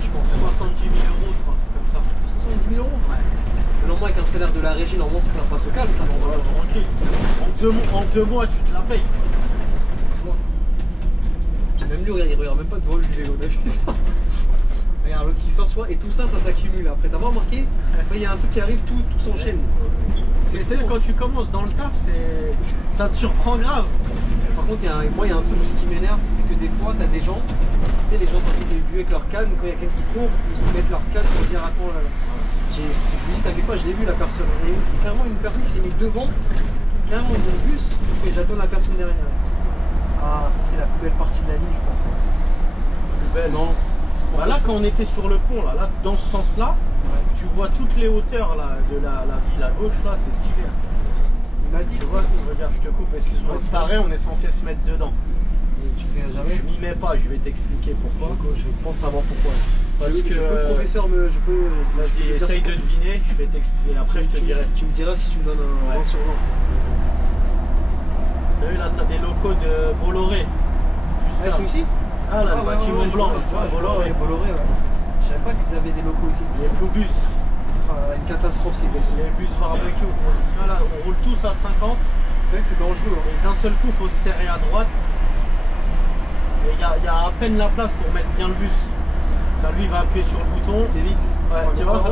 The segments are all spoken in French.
50, je pense. 70 000 euros, je crois, comme ça. 70 000 euros. Ouais. Normalement, avec un salaire de la régie, normalement, ça passe au calme, ça. Ouais, tranquille. En 2 mois, tu te la payes. Même lui, regarde, il regarde même pas devant lui, Léo, t'as vu ça? Regarde, l'autre qui sort, tu vois, et tout ça, ça s'accumule. Après, t'as pas remarqué? Après, il y a un truc qui arrive, tout s'enchaîne. C'est quand tu commences dans le taf, ça te surprend grave. Par contre, moi, il y a un truc juste qui m'énerve, c'est que des fois, t'as des gens, tu sais, les gens qui sont vus avec leur canne, quand il y a quelqu'un qui court, ils mettent leur canne pour dire attends, là. Je lui dis, t'inquiète pas, je l'ai vu la personne. Il y a clairement une personne qui s'est mise devant, clairement dans le bus, et j'attends la personne derrière. Ah, ça, c'est la plus belle partie de la ligne, je pense. Plus belle. Non. Bah là, quand on était sur le pont, là dans ce sens-là, ouais, tu vois toutes les hauteurs là, de la ville à gauche, là, c'est stylé. Il m'a dit tu vois, regarde, je te coupe, excuse-moi. C'est pareil, on est censé se mettre dedans. Tu fais jamais. Je m'y mets pas, je vais t'expliquer pourquoi. Je pense savoir pourquoi. Parce que le professeur je peux. Vas-y, essaye de deviner, je vais t'expliquer. Après, je te dirai. Tu me diras si tu me donnes un 20 sur 20. T'as vu là, t'as des locaux de Bolloré. Ah, ils sont ici? Ah là, le bâtiment blanc, tu vois, Bolloré. Bolloré, ouais. Je savais pas qu'ils avaient des locaux ici. Les Blue Bus. Une catastrophe, c'est comme ça. Les bus barbecue. Voilà, on roule tous à 50. C'est vrai que c'est dangereux. Hein. Et d'un seul coup, il faut se serrer à droite. Et il y a à peine la place pour mettre bien le bus. Enfin, lui, il va appuyer sur le bouton. C'est vite. Ouais, tu vois.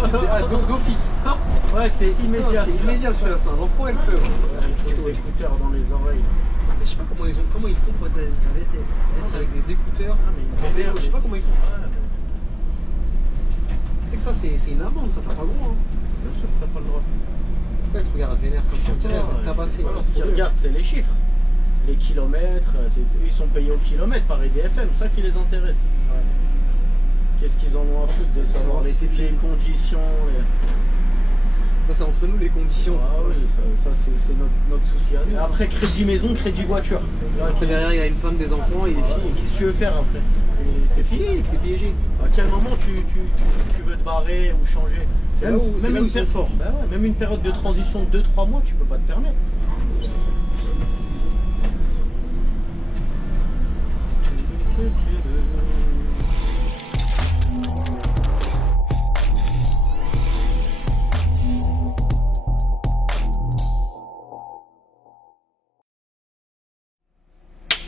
D'office. Ouais, c'est immédiat. C'est immédiat celui-là, c'est un enfant et le feu. Il faut des écouteurs dans les oreilles. Je sais pas comment ils font pour être avec des écouteurs. Je sais pas comment ils font. Tu sais que ça, c'est une amende, ça, t'as pas le droit. Hein. Bien sûr que t'as pas le droit. Pourquoi tu regardes vénère comme ça, tu vas tabasser. Voilà, ce qu'ils regardent, c'est les chiffres. Les kilomètres, ils sont payés au kilomètre par EDFM, c'est ça qui les intéresse. Ouais. Qu'est-ce qu'ils en ont à foutre de savoir les conditions Ça, c'est entre nous les conditions. Ah oui, ça c'est notre souci. Après, crédit maison, crédit voiture. Après, derrière, il y a une femme, des enfants, il est fini. Qu'est-ce que tu veux faire après? C'est fini, t'es piégé. À quel moment tu veux te barrer ou changer? C'est là où ils sont forts. Bah ouais, même une période de transition de 2-3 mois, tu peux pas te permettre.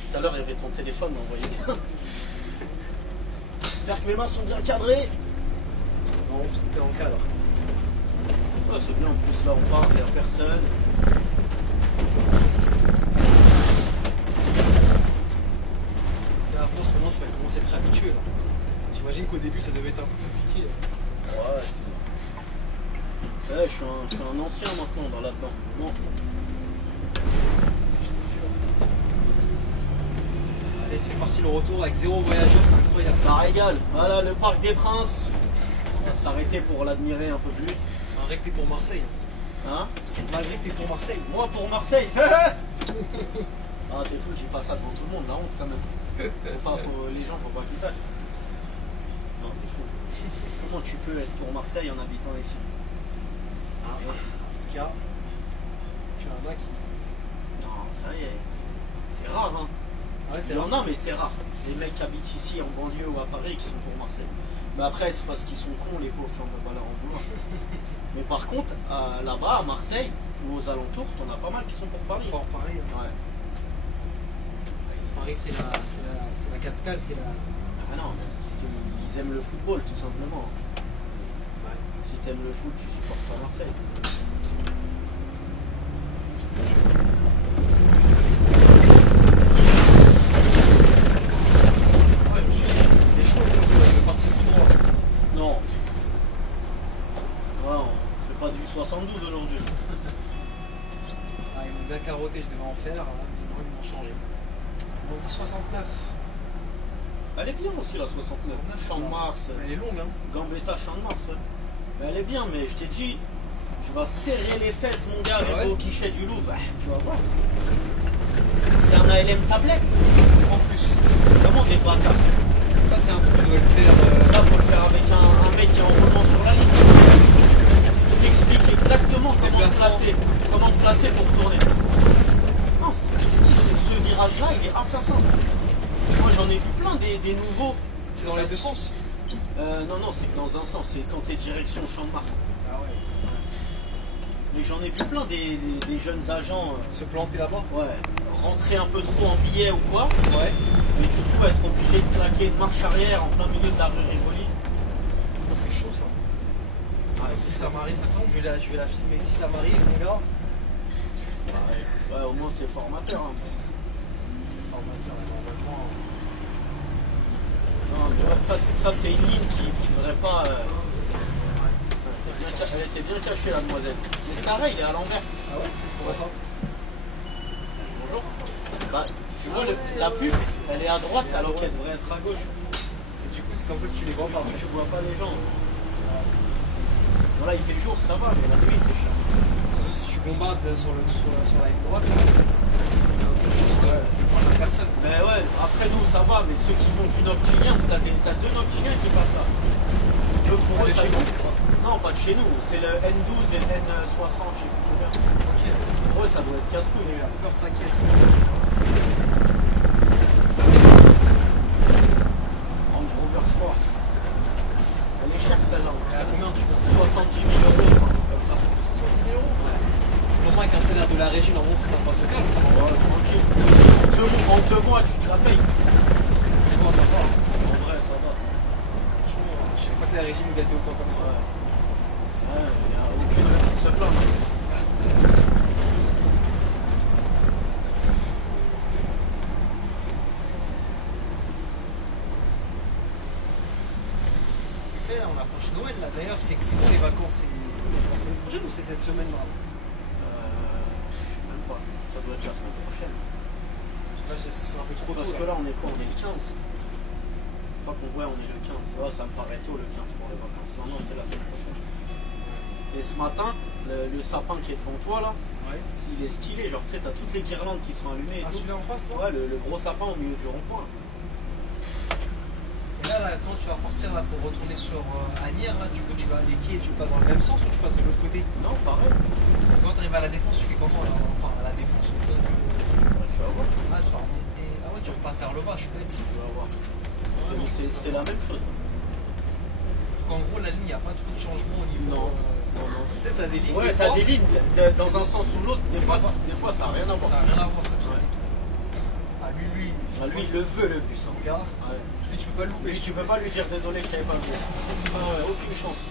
Tout à l'heure, il y avait ton téléphone, on voyait bien. J'espère que mes mains sont bien cadrées. Non, tout est en cadre. Ouais, c'est bien, en plus là on part, il n'y a personne. C'est la force, maintenant tu vas commencer à être habitué là. J'imagine qu'au début ça devait être un peu plus stylé. Ouais, je suis un ancien maintenant là-dedans. Bon. Allez, c'est parti le retour avec 0 voyageurs, c'est incroyable. Ça régale. Voilà le Parc des Princes. On va s'arrêter pour l'admirer un peu plus. Malgré que t'es pour Marseille. Hein? Malgré que t'es pour Marseille. Moi pour Marseille. Ah t'es fou, j'ai pas ça devant tout le monde, la honte quand même. Les gens faut pas qu'ils sachent. Non t'es fou. Comment tu peux être pour Marseille en habitant ici? En tout cas, tu en as qui... Non, ça y est. C'est rare hein. Ouais, c'est rare. Non mais c'est rare. Les mecs qui habitent ici en banlieue ou à Paris qui sont pour Marseille. Mais après c'est parce qu'ils sont cons les pauvres, tu vois, on peut pas leur en vouloir. Mais par contre, là-bas à Marseille ou aux alentours, t'en as pas mal qui sont pour Paris. Pour Paris, ouais. Paris c'est la capitale, c'est la... Ah non, parce qu'ils aiment le football tout simplement. Ouais. Si t'aimes le foot, tu supportes pas Marseille. Ouais, monsieur, il est chaud de partir tout droit. Non. Non, on fait pas du 72 aujourd'hui. Ah, ils m'ont bien carotté, je devais en faire, hein. Ils m'ont changé. Ils m'ont dit 69. Elle est bien aussi la 69. Champ de Mars. Elle est longue hein. Gambetta, Champ de Mars, ouais. Mais elle est bien, mais je t'ai dit, tu vas serrer les fesses mon gars, arriver au guichet du Louvre, tu vas voir. C'est un ALM tablette en plus. Vraiment des bâtards. Ça c'est un truc que tu dois le faire. Ça faut le faire avec un mec qui est en roulement sur la ligne. Il t'explique exactement comment te placer pour tourner. Non, je te dis, ce virage là il est assassin. Moi j'en ai vu plein des nouveaux. C'est dans les deux sens. Non, non, c'est que dans un sens, c'est quand t'es direction Champ de Mars. Ah ouais. Mais j'en ai vu plein des jeunes agents, Se planter là-bas? ouais, rentrer un peu trop en billet ou quoi, Ouais. mais du coup être obligé de claquer une marche arrière en plein milieu de la rue Rivoli. Oh, c'est chaud ça. Ah, si ça m'arrive, ça tombe, je vais la filmer. Si ça m'arrive, mon gars, Ouais, au moins c'est formateur. Hein. c'est formateur, normalement. Non, mais ouais, ça c'est une ligne qui devrait pas. Elle était bien cachée la demoiselle. Mais c'est pareil, il est à l'envers. Ah ouais? Comment ça? Bonjour. Bah, tu vois, la pub, elle est à droite alors qu'elle devrait être à gauche. Du coup, c'est comme ça que tu les vois pas. Du coup, tu vois pas les gens. Voilà, il fait jour, ça va, mais la nuit c'est chiant. Surtout si tu bombardes sur la ligne droite, t'as un peu chaud de prendre la personne. Mais ouais, après nous ça va, mais ceux qui font du noctilien, t'as deux noctiliens qui passent là. Eux, pour eux, De ça chez doit- vous? Non, pas de chez nous, c'est le N12 et le N60, je sais plus combien. Ok. Pour eux, ça doit être casse-couille. Il a peur de sa caisse. Range Rover Sport. Elle est chère celle-là. Et à combien tu penses? 70 000 euros, je crois, comme ça. 70 000 euros? Au moment avec un salaire de la régie, normalement ça passe au calme, ça va. Ouais, tranquille. En 2 mois, tu te la payes. Franchement, ça va. En vrai, ça va. Franchement, je savais pas que la régie nous gâtait autant comme ça. Ouais, il n'y a aucune raison de se plaindre. Et c'est, on approche Noël là. D'ailleurs, c'est bon les vacances, c'est la semaine prochaine ou c'est cette semaine-là? Je sais même pas. Ça doit être la semaine prochaine. Là, ça serait un peu trop Parce tôt. que là, on est quoi? On est le 15. Pas qu'on voit, on est le 15. Ouais, ça me paraît tôt le 15 pour les vacances. Non, non, c'est la semaine prochaine. Et ce matin, le sapin qui est devant toi là, Ouais. il est stylé. Genre, tu sais, t'as toutes les guirlandes qui sont allumées et Ah, tout. celui-là en face là? Ouais, le gros sapin au milieu du rond-point. Et là, quand tu vas partir là pour retourner sur Agnières, là, du coup, tu vas aller qui? Tu passes dans le même sens ou tu passes de l'autre côté? Non, pareil. Et quand tu arrives à la défense, tu fais comment là? Enfin, à la défense, au fond de. Ouais, tu vas voir. Ah, tu vas remonter. Ah ouais, tu repasses vers le bas, je suis bête. Tu vas voir. Ouais, non, C'est la même chose. Donc en gros, la ligne, il n'y a pas trop de changement au niveau. Non. Tu sais, t'as des lignes. Ouais, des t'as fois, des lignes dans un sens ou l'autre. Des C'est fois, pas- ça n'a rien à voir. Ça n'a rien à voir, ça. Ouais. Ah, lui, Ah, lui, il le veut le bus. Hein. regarde. Ouais. Lui, tu peux pas le louper. Mais tu peux pas lui dire désolé, je t'avais pas vu. Ah ouais, aucune chance.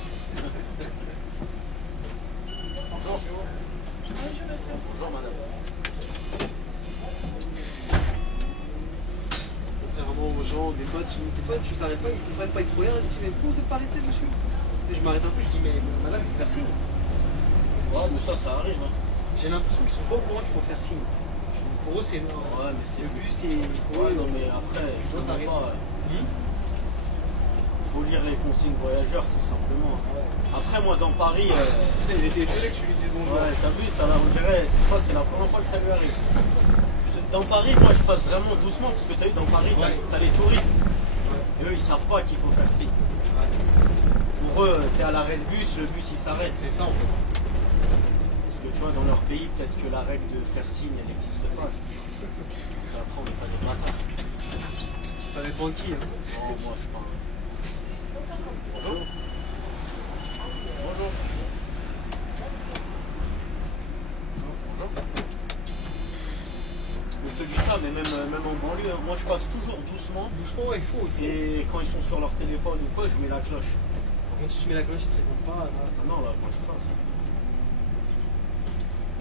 Bonjour. Bonjour madame. Contrairement aux gens, des fois, tu t'arrêtes pas, ils comprennent pas, ils te regardent, ils te disent, mais pourquoi vous êtes pas arrêté, monsieur? Et je m'arrête un peu, je dis, mais madame, il faut faire signe. Ouais, mais ça arrive. Hein. J'ai l'impression qu'ils sont pas au courant qu'il faut faire signe. Pour eux, c'est non. Ouais, mais c'est Le but, c'est. Ouais, non, mais après, je dois ne t'arrêter. pas. Lis. Faut lire les consignes voyageurs, tout simplement. Après, moi, dans Paris. Il était étonné que tu lui dises bonjour. Ouais, t'as vu, ça là, on dirait, c'est la première fois que ça lui arrive. Dans Paris, moi, je passe vraiment doucement, parce que t'as vu, dans Paris, t'as les touristes. Et eux, ils savent pas qu'il faut faire signe. Pour eux, t'es à l'arrêt de bus, le bus, il s'arrête. C'est ça en fait. Parce que tu vois, dans leur pays, peut-être que la règle de faire signe, elle n'existe pas. Après, on n'est pas des bâtards. Ça dépend de qui. Hein. Non, moi, je suis pas. Bonjour. Bonjour. Je te dis ça, mais même en banlieue, hein, moi je passe toujours doucement. Doucement, ouais, il faut. Et quand ils sont sur leur téléphone ou quoi, je mets la cloche. Par contre, si tu mets la cloche, ils te répondent pas. Là, Ah non, là, moi je passe.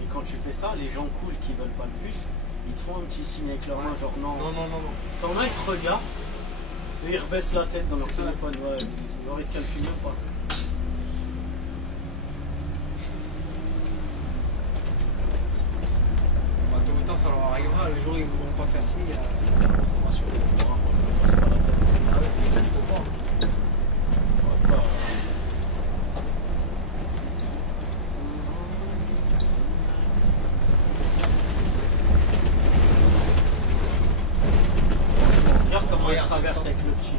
Et quand tu fais ça, les gens cool qui veulent pas le bus, ils te font un petit signe avec leur main, genre non. non. T'en as, ils te regardent, et ils rebaissent la tête dans leur C'est ça. téléphone. Ouais, ils auraient te calculé même pas. Bah, tôt ou tard, ça leur arrivera. Le jour où ils ne voudront pas faire signe, ça retombera sur eux. Moi, je me casse pas la tête. Ah ouais, il faut pas. Pas- Regarde comment il Regarde, traverse comme ça. avec le petit.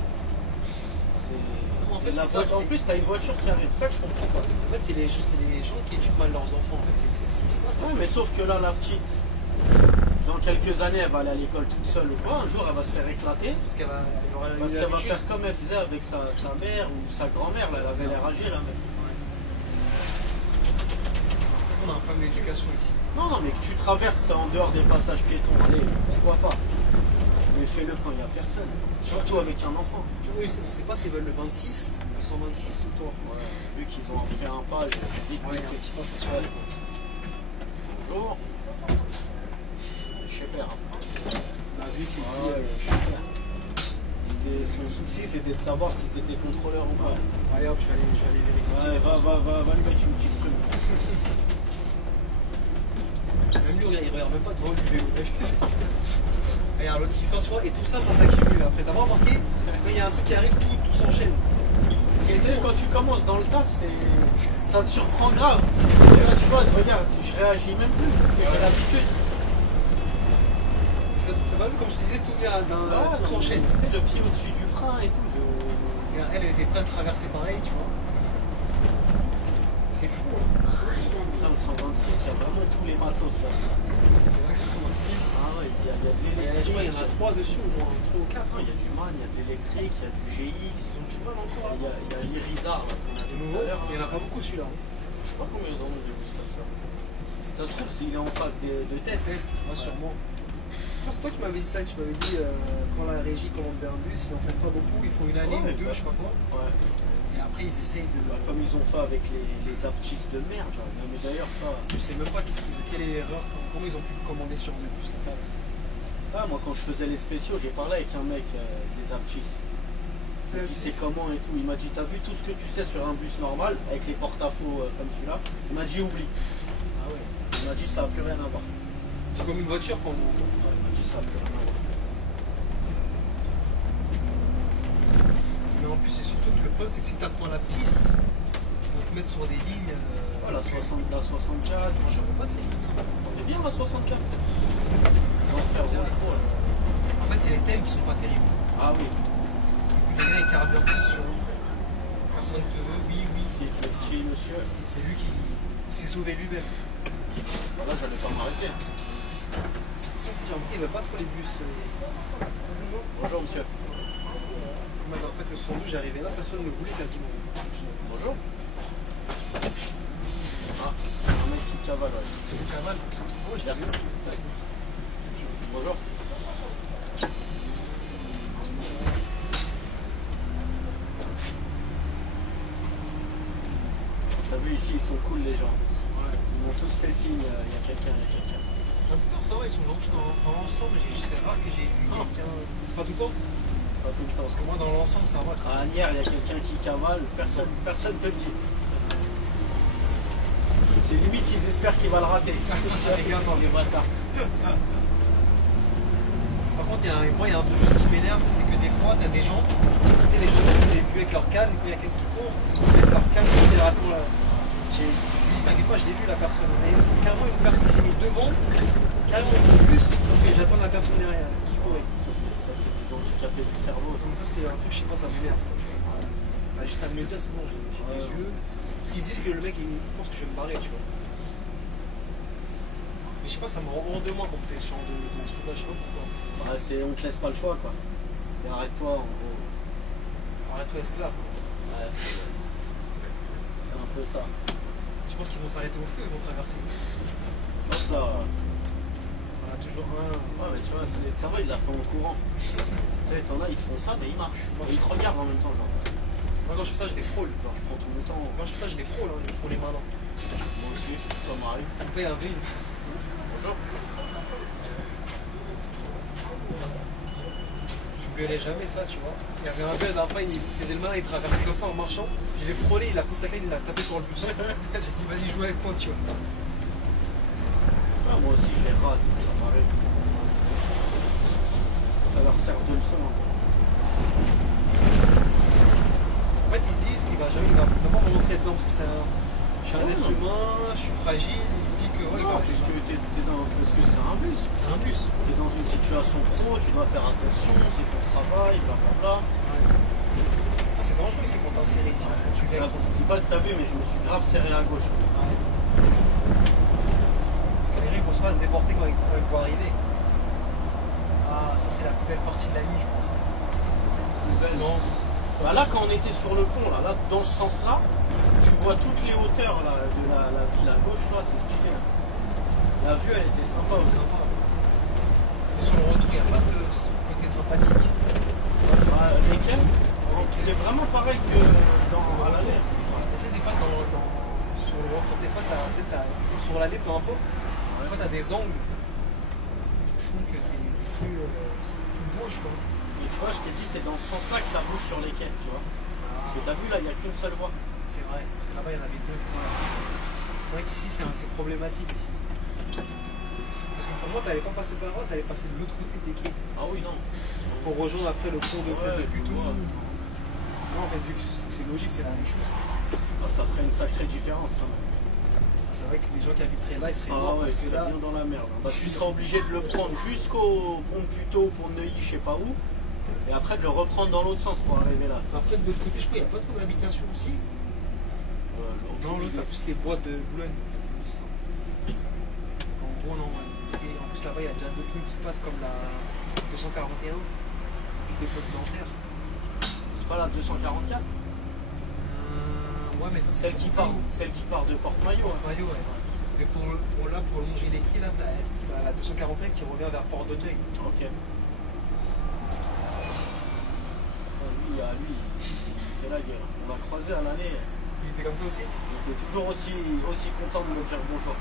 En fait, La c'est ça, voiture- en c'est- plus, t'as une voiture qui arrive. C'est ça que je comprends pas. En fait, c'est les gens qui éduquent mal leurs enfants. En fait, c'est ce qui se passe. Ouais, mais sauf que là, la petite, dans dans quelques années, elle va aller à l'école toute seule ou quoi, un jour, elle va se faire éclater. Parce qu'elle va, Parce qu'elle va faire comme elle faisait avec sa mère ou sa grand-mère, là, elle avait l'air âgée, là, mec. On a un problème d'éducation ici. Non, mais que tu traverses en dehors des passages piétons, allez, pourquoi pas. Mais fais-le quand il n'y a personne. Surtout avec un enfant. Tu vois, on ne sait pas s'ils veulent le 26, le 126 ou toi. Ouais, vu qu'ils ont fait un pas, ils ont dit il y a un petit pas, c'est sûr. Bonjour. Je sais pas. La vue, c'est Ah, ici. Son souci, c'était de savoir si tu étais contrôleur ou pas. Allez hop, je vais aller vérifier. Ouais, va lui mettre une petite prune. Même lui, il regarde même pas devant lui. Regarde, l'autre il sort, tu vois, et tout ça, ça s'accumule. Après, t'as pas remarqué, quand il y a un truc qui arrive, tout s'enchaîne. Tu sais, quand tu commences dans le taf, ça te surprend grave. Et là, tu vois, regarde, je réagis même plus parce que j'ai l'habitude. T'as pas vu, comme je te disais, tout vient d'un. Tout s'enchaîne. Tu sais, le pied au-dessus du frein et tout. Regarde, elle était prête à traverser pareil, tu vois. C'est fou, hein. Putain, le 126, il y a vraiment tous les matos là. C'est vrai que sur 26. Ah ouais, il y a de l'électrique. Il y en a 3 dessus, au moins 3 ou 4. Non, il y a du MAN, il y a de l'électrique, il y a du GX. Ils ont du mal encore. Il y a l'Irizar là. De nouveau, il n'y en a pas beaucoup celui-là. Je sais pas combien ils en ont, j'ai vu comme ça. Ça se trouve, s'il est en phase de test. Moi, sûrement. C'est toi qui m'avais dit ça, tu m'avais dit quand la régie commande un bus, ils n'en prennent pas beaucoup, ils font une année ou deux, je sais pas quoi. Ouais. Et après ils essayent de. Comme ils ont fait avec les aptistes de merde là. Non, mais d'ailleurs ça. Je sais même pas quelle est l'erreur, comment ils ont pu commander sur le bus là. Ah, moi quand je faisais les spéciaux, j'ai parlé avec un mec des aptistes. Il sait comment et tout. Il m'a dit t'as vu tout ce que tu sais sur un bus normal avec les porte-à-faux comme celui-là. Il m'a dit oublie. Ah ouais. Il m'a dit ça n'a plus rien à voir. C'est comme une voiture quand on. Ouais, il m'a dit ça n'a plus rien à voir. Mais en plus c'est surtout que le problème c'est que si tu apprends la ptisse, ils vont te mettre sur des lignes. Ah, la 64. Moi j'en veux pas de ces lignes. On est bien la 64. On va faire Rochefort là. En fait c'est les thèmes qui sont pas terribles. Ah oui. Et puis le gars il carbure plus sur. Personne te veut, oui. Qui est le petit monsieur. C'est lui qui s'est sauvé lui-même. Voilà, j'allais pas m'arrêter. Si j'ai remarqué, il ne va pas trop les bus. Bonjour monsieur. En fait, le 112, j'arrivais là, personne ne le voulait quasiment. Bonjour. Ah, un mec qui cavale, ouais. C'est le cavale. Oh, je l'ai vu. Bonjour. T'as vu ici, ils sont cool les gens. Ouais. Ils m'ont tous fait signe, il y a quelqu'un. La plupart, ça va, ils sont gentils dans l'ensemble. C'est rare que j'ai vu quelqu'un. C'est pas tout le temps. Pas tout le temps. Parce que moi, dans l'ensemble, ça va. À Agnières, il y a quelqu'un qui cavale, personne te le dit. C'est limite, ils espèrent qu'il va le rater. Également. Les bâtards. Par contre, moi, il y a un truc juste qui m'énerve, c'est que des fois, t'as des gens, tu sais, les gens, tu les vues avec leur canne, quand il y a quelqu'un qui court, ils mettent leur canne, ils disent, attends là. Je lui dis, t'inquiète pas, je l'ai vu la personne. Et carrément, une personne s'est mise devant, carrément plus, que j'attends la personne derrière qui courait. Ça, c'est des handicapés du cerveau. Donc ça, c'est un truc, je sais pas, ça m'énerve. Ça. Bah, juste à me le dire, c'est bon, j'ai des yeux. Parce qu'ils se disent que le mec, il pense que je vais me barrer, tu vois. Mais je sais pas, ça me rend hors de moi quand on fait ce genre de truc là, je sais pas pourquoi. Bah, on te laisse pas le choix, quoi. Et arrête-toi, en gros. Arrête-toi, esclave. Ouais, c'est un peu ça. Tu penses qu'ils vont s'arrêter au feu, ils vont traverser? Donc là, On a toujours un. ouais, mais tu vois, c'est le cerveau, il l'a fait en courant. Tu sais, t'en as, ils font ça, mais ils marchent. Ils te regardent en même temps, genre. Moi, quand je fais ça, je les frôle. Genre, je prends tout mon temps. Quand je fais ça, je les frôle, hein, je les frôle les mains. Moi aussi, ça m'arrive. On fait un V. Bonjour. J'oublierai jamais ça, tu vois. Il y avait un bel après, il faisait le malin, il traversait comme ça en marchant. Je l'ai frôlé, il a pris sa canne, il l'a tapé sur le bus. J'ai dit, vas-y, joue avec moi, tu vois. Ouais, moi aussi, je les rate, ça m'arrive. Ça leur sert de leçon. Hein. En fait, ils se disent qu'il va jamais, il va pas me rentrer dedans parce que je suis un être humain, je suis fragile. Il se dit que ouais, Non, parce que parce que c'est un bus. c'est un bus. Tu es dans une situation pro, tu dois faire attention, c'est ton travail, blablabla. Ça, c'est dangereux ici quand t'es serré ici. Tu viens. Là, je sais pas si t'as vu, mais je me suis grave serré à gauche. Parce que les gens ils vont pas se déporter quand ils vont arriver. ça c'est la plus belle partie de la nuit, je pense. Plus belle. Non. Bah là, quand on était sur le pont, là dans ce sens-là, tu vois toutes les hauteurs là, de la ville à gauche, là, c'est stylé. Là. La vue, elle était sympa aussi. Sympa. Mais sur le retour, il n'y a pas de côté sympathique. Bah, lesquels c'est vraiment pareil que à l'aller. Tu sais, des fois, sur le retour, des fois, sur l'aller, peu importe, des fois, tu as des angles qui font que t'es plus gauche, quoi. Mais tu vois, je t'ai dit, c'est dans ce sens-là que ça bouge sur les quais, tu vois. Parce que t'as vu, là, il n'y a qu'une seule voie. C'est vrai, parce que là-bas, il y en avait deux. C'est vrai qu'ici, c'est problématique, ici. Parce que pour moi, tu n'allais pas passer par là, tu allais passer de l'autre côté des quais. Ah oui, non. Pour rejoindre après le pont de Puteaux. Ouais. Non, en fait, vu que c'est logique, c'est la même chose. Ah, ça ferait une sacrée différence quand même. C'est vrai que les gens qui habiteraient là, ils seraient morts ouais, parce que là. bien dans la merde. Bah, tu seras obligé de le prendre jusqu'au pont de Puteaux pour Neuilly, je sais pas où. Et après de le reprendre dans l'autre sens pour arriver là. Après, de l'autre côté, je crois qu'il n'y a pas trop d'habitation aussi. Non, l'autre, t'as plus les bois de Boulogne. En fait, c'est plus ça. En gros, non, ouais. Et en plus, là-bas, il y a déjà d'autres lignes qui passent comme la 241 du dépôt de Nanterre. C'est pas la 244? Ouais, mais ça, Celle qui part de Porte-Maillot. Hein. Maillot, ouais. Mais pour longer les quais, là, t'as la 241 qui revient vers Port d'Auteuil. Ok. Lui, il fait la gueule. On l'a croisé à l'année. Il était comme ça aussi? Il était toujours aussi content de me dire bonjour.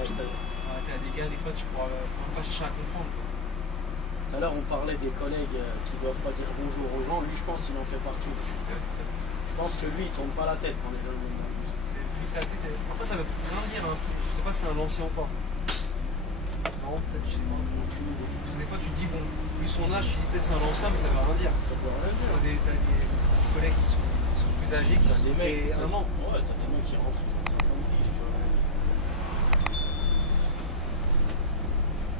T'as des gars, des fois, faut même pas chercher à comprendre. Tout à l'heure, on parlait des collègues qui ne doivent pas dire bonjour aux gens. Lui, je pense qu'il en fait partie. Je pense que lui, il tourne pas la tête quand les gens le montent dans le bus. Lui, sa tête, après, ça veut rien dire. Hein. Je sais pas si c'est un ancien ou pas. Non, peut-être, je sais pas. Des fois, tu te dis, bon, vu son âge, tu dis peut-être c'est un ancien, mais ça veut rien dire. Ça peut rien dire. T'as des collègues qui sont plus âgés, qui sont fait un an. Ouais, t'as des mecs qui rentrent dans 50 piges, tu vois.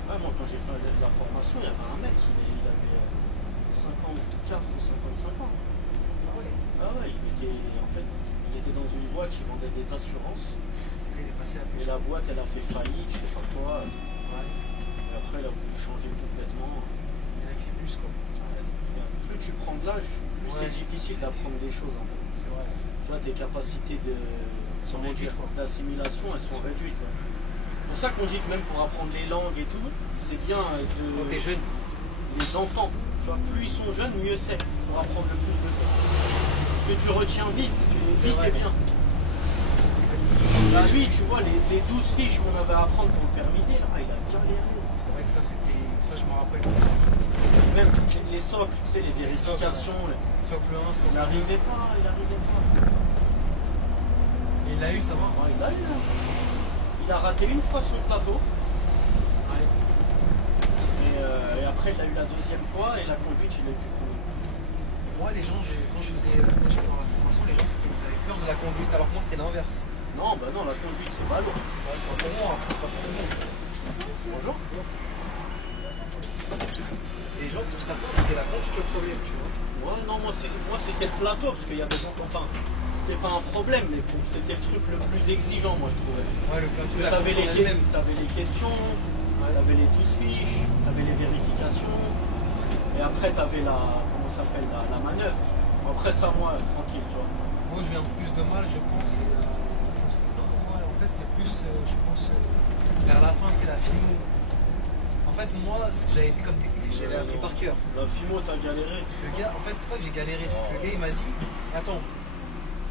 Ouais, moi, quand j'ai fait la formation, il y avait un mec, il avait 54 ou 55 ans. Ah ouais. Ah ouais, il était dans une boîte qui vendait des assurances. Il est passé à plus. Et la boîte, elle a fait faillite, je sais pas quoi. Ouais. Et après, elle a voulu changer complètement. Il a fait plus, quoi. Plus tu prends de l'âge, plus c'est difficile d'apprendre des choses, en fait. C'est vrai. Tu vois, tes capacités d'assimilation, elles sont réduites. Ouais. C'est pour ça qu'on dit que même pour apprendre les langues et tout, c'est bien Quand t'es jeune. Les enfants, tu vois, plus ils sont jeunes, mieux c'est pour apprendre le plus de choses. Parce que tu retiens vite, tu les vite et bien. Là, lui, tu vois, les 12 fiches qu'on avait à apprendre pour le permis D, là, il a galéré. C'est vrai que ça, je me rappelle pas ça. Même les socles, tu sais, les vérifications. Socle 1, Il n'arrivait pas. Et il l'a eu, ça va? Ouais, il l'a eu, hein. Il a raté une fois son plateau. Ouais. Et après, il l'a eu la deuxième fois et la conduite, il l'a eu du premier. Moi, les gens, quand j'étais dans la formation, les gens ils avaient peur de la conduite, alors que moi, c'était l'inverse. Non, bah non, la conduite, c'est pas lourd. C'est pas pour moi, c'est pas pour moi. Bonjour. Les gens, pour certains, c'était la conduite le problème, tu vois. Ouais, non, moi, c'était le plateau, parce qu'il y avait enfin, c'était pas un problème, mais c'était le truc le plus exigeant, moi, je trouvais. Ouais, le plateau, Parce que t'avais les questions, t'avais les 12 fiches, t'avais les vérifications, et après, t'avais la manœuvre. Après ça, moi, tranquille, tu vois. Moi, j'ai eu un peu plus de mal, je pense, en fait, c'était plus, je pense, vers la fin, c'est la filmo. En fait, moi, ce que j'avais fait comme technique, c'est que j'avais appris par cœur. La filmo, t'as galéré. Le gars, en fait, c'est pas que j'ai galéré, c'est que le gars, il m'a dit, attends,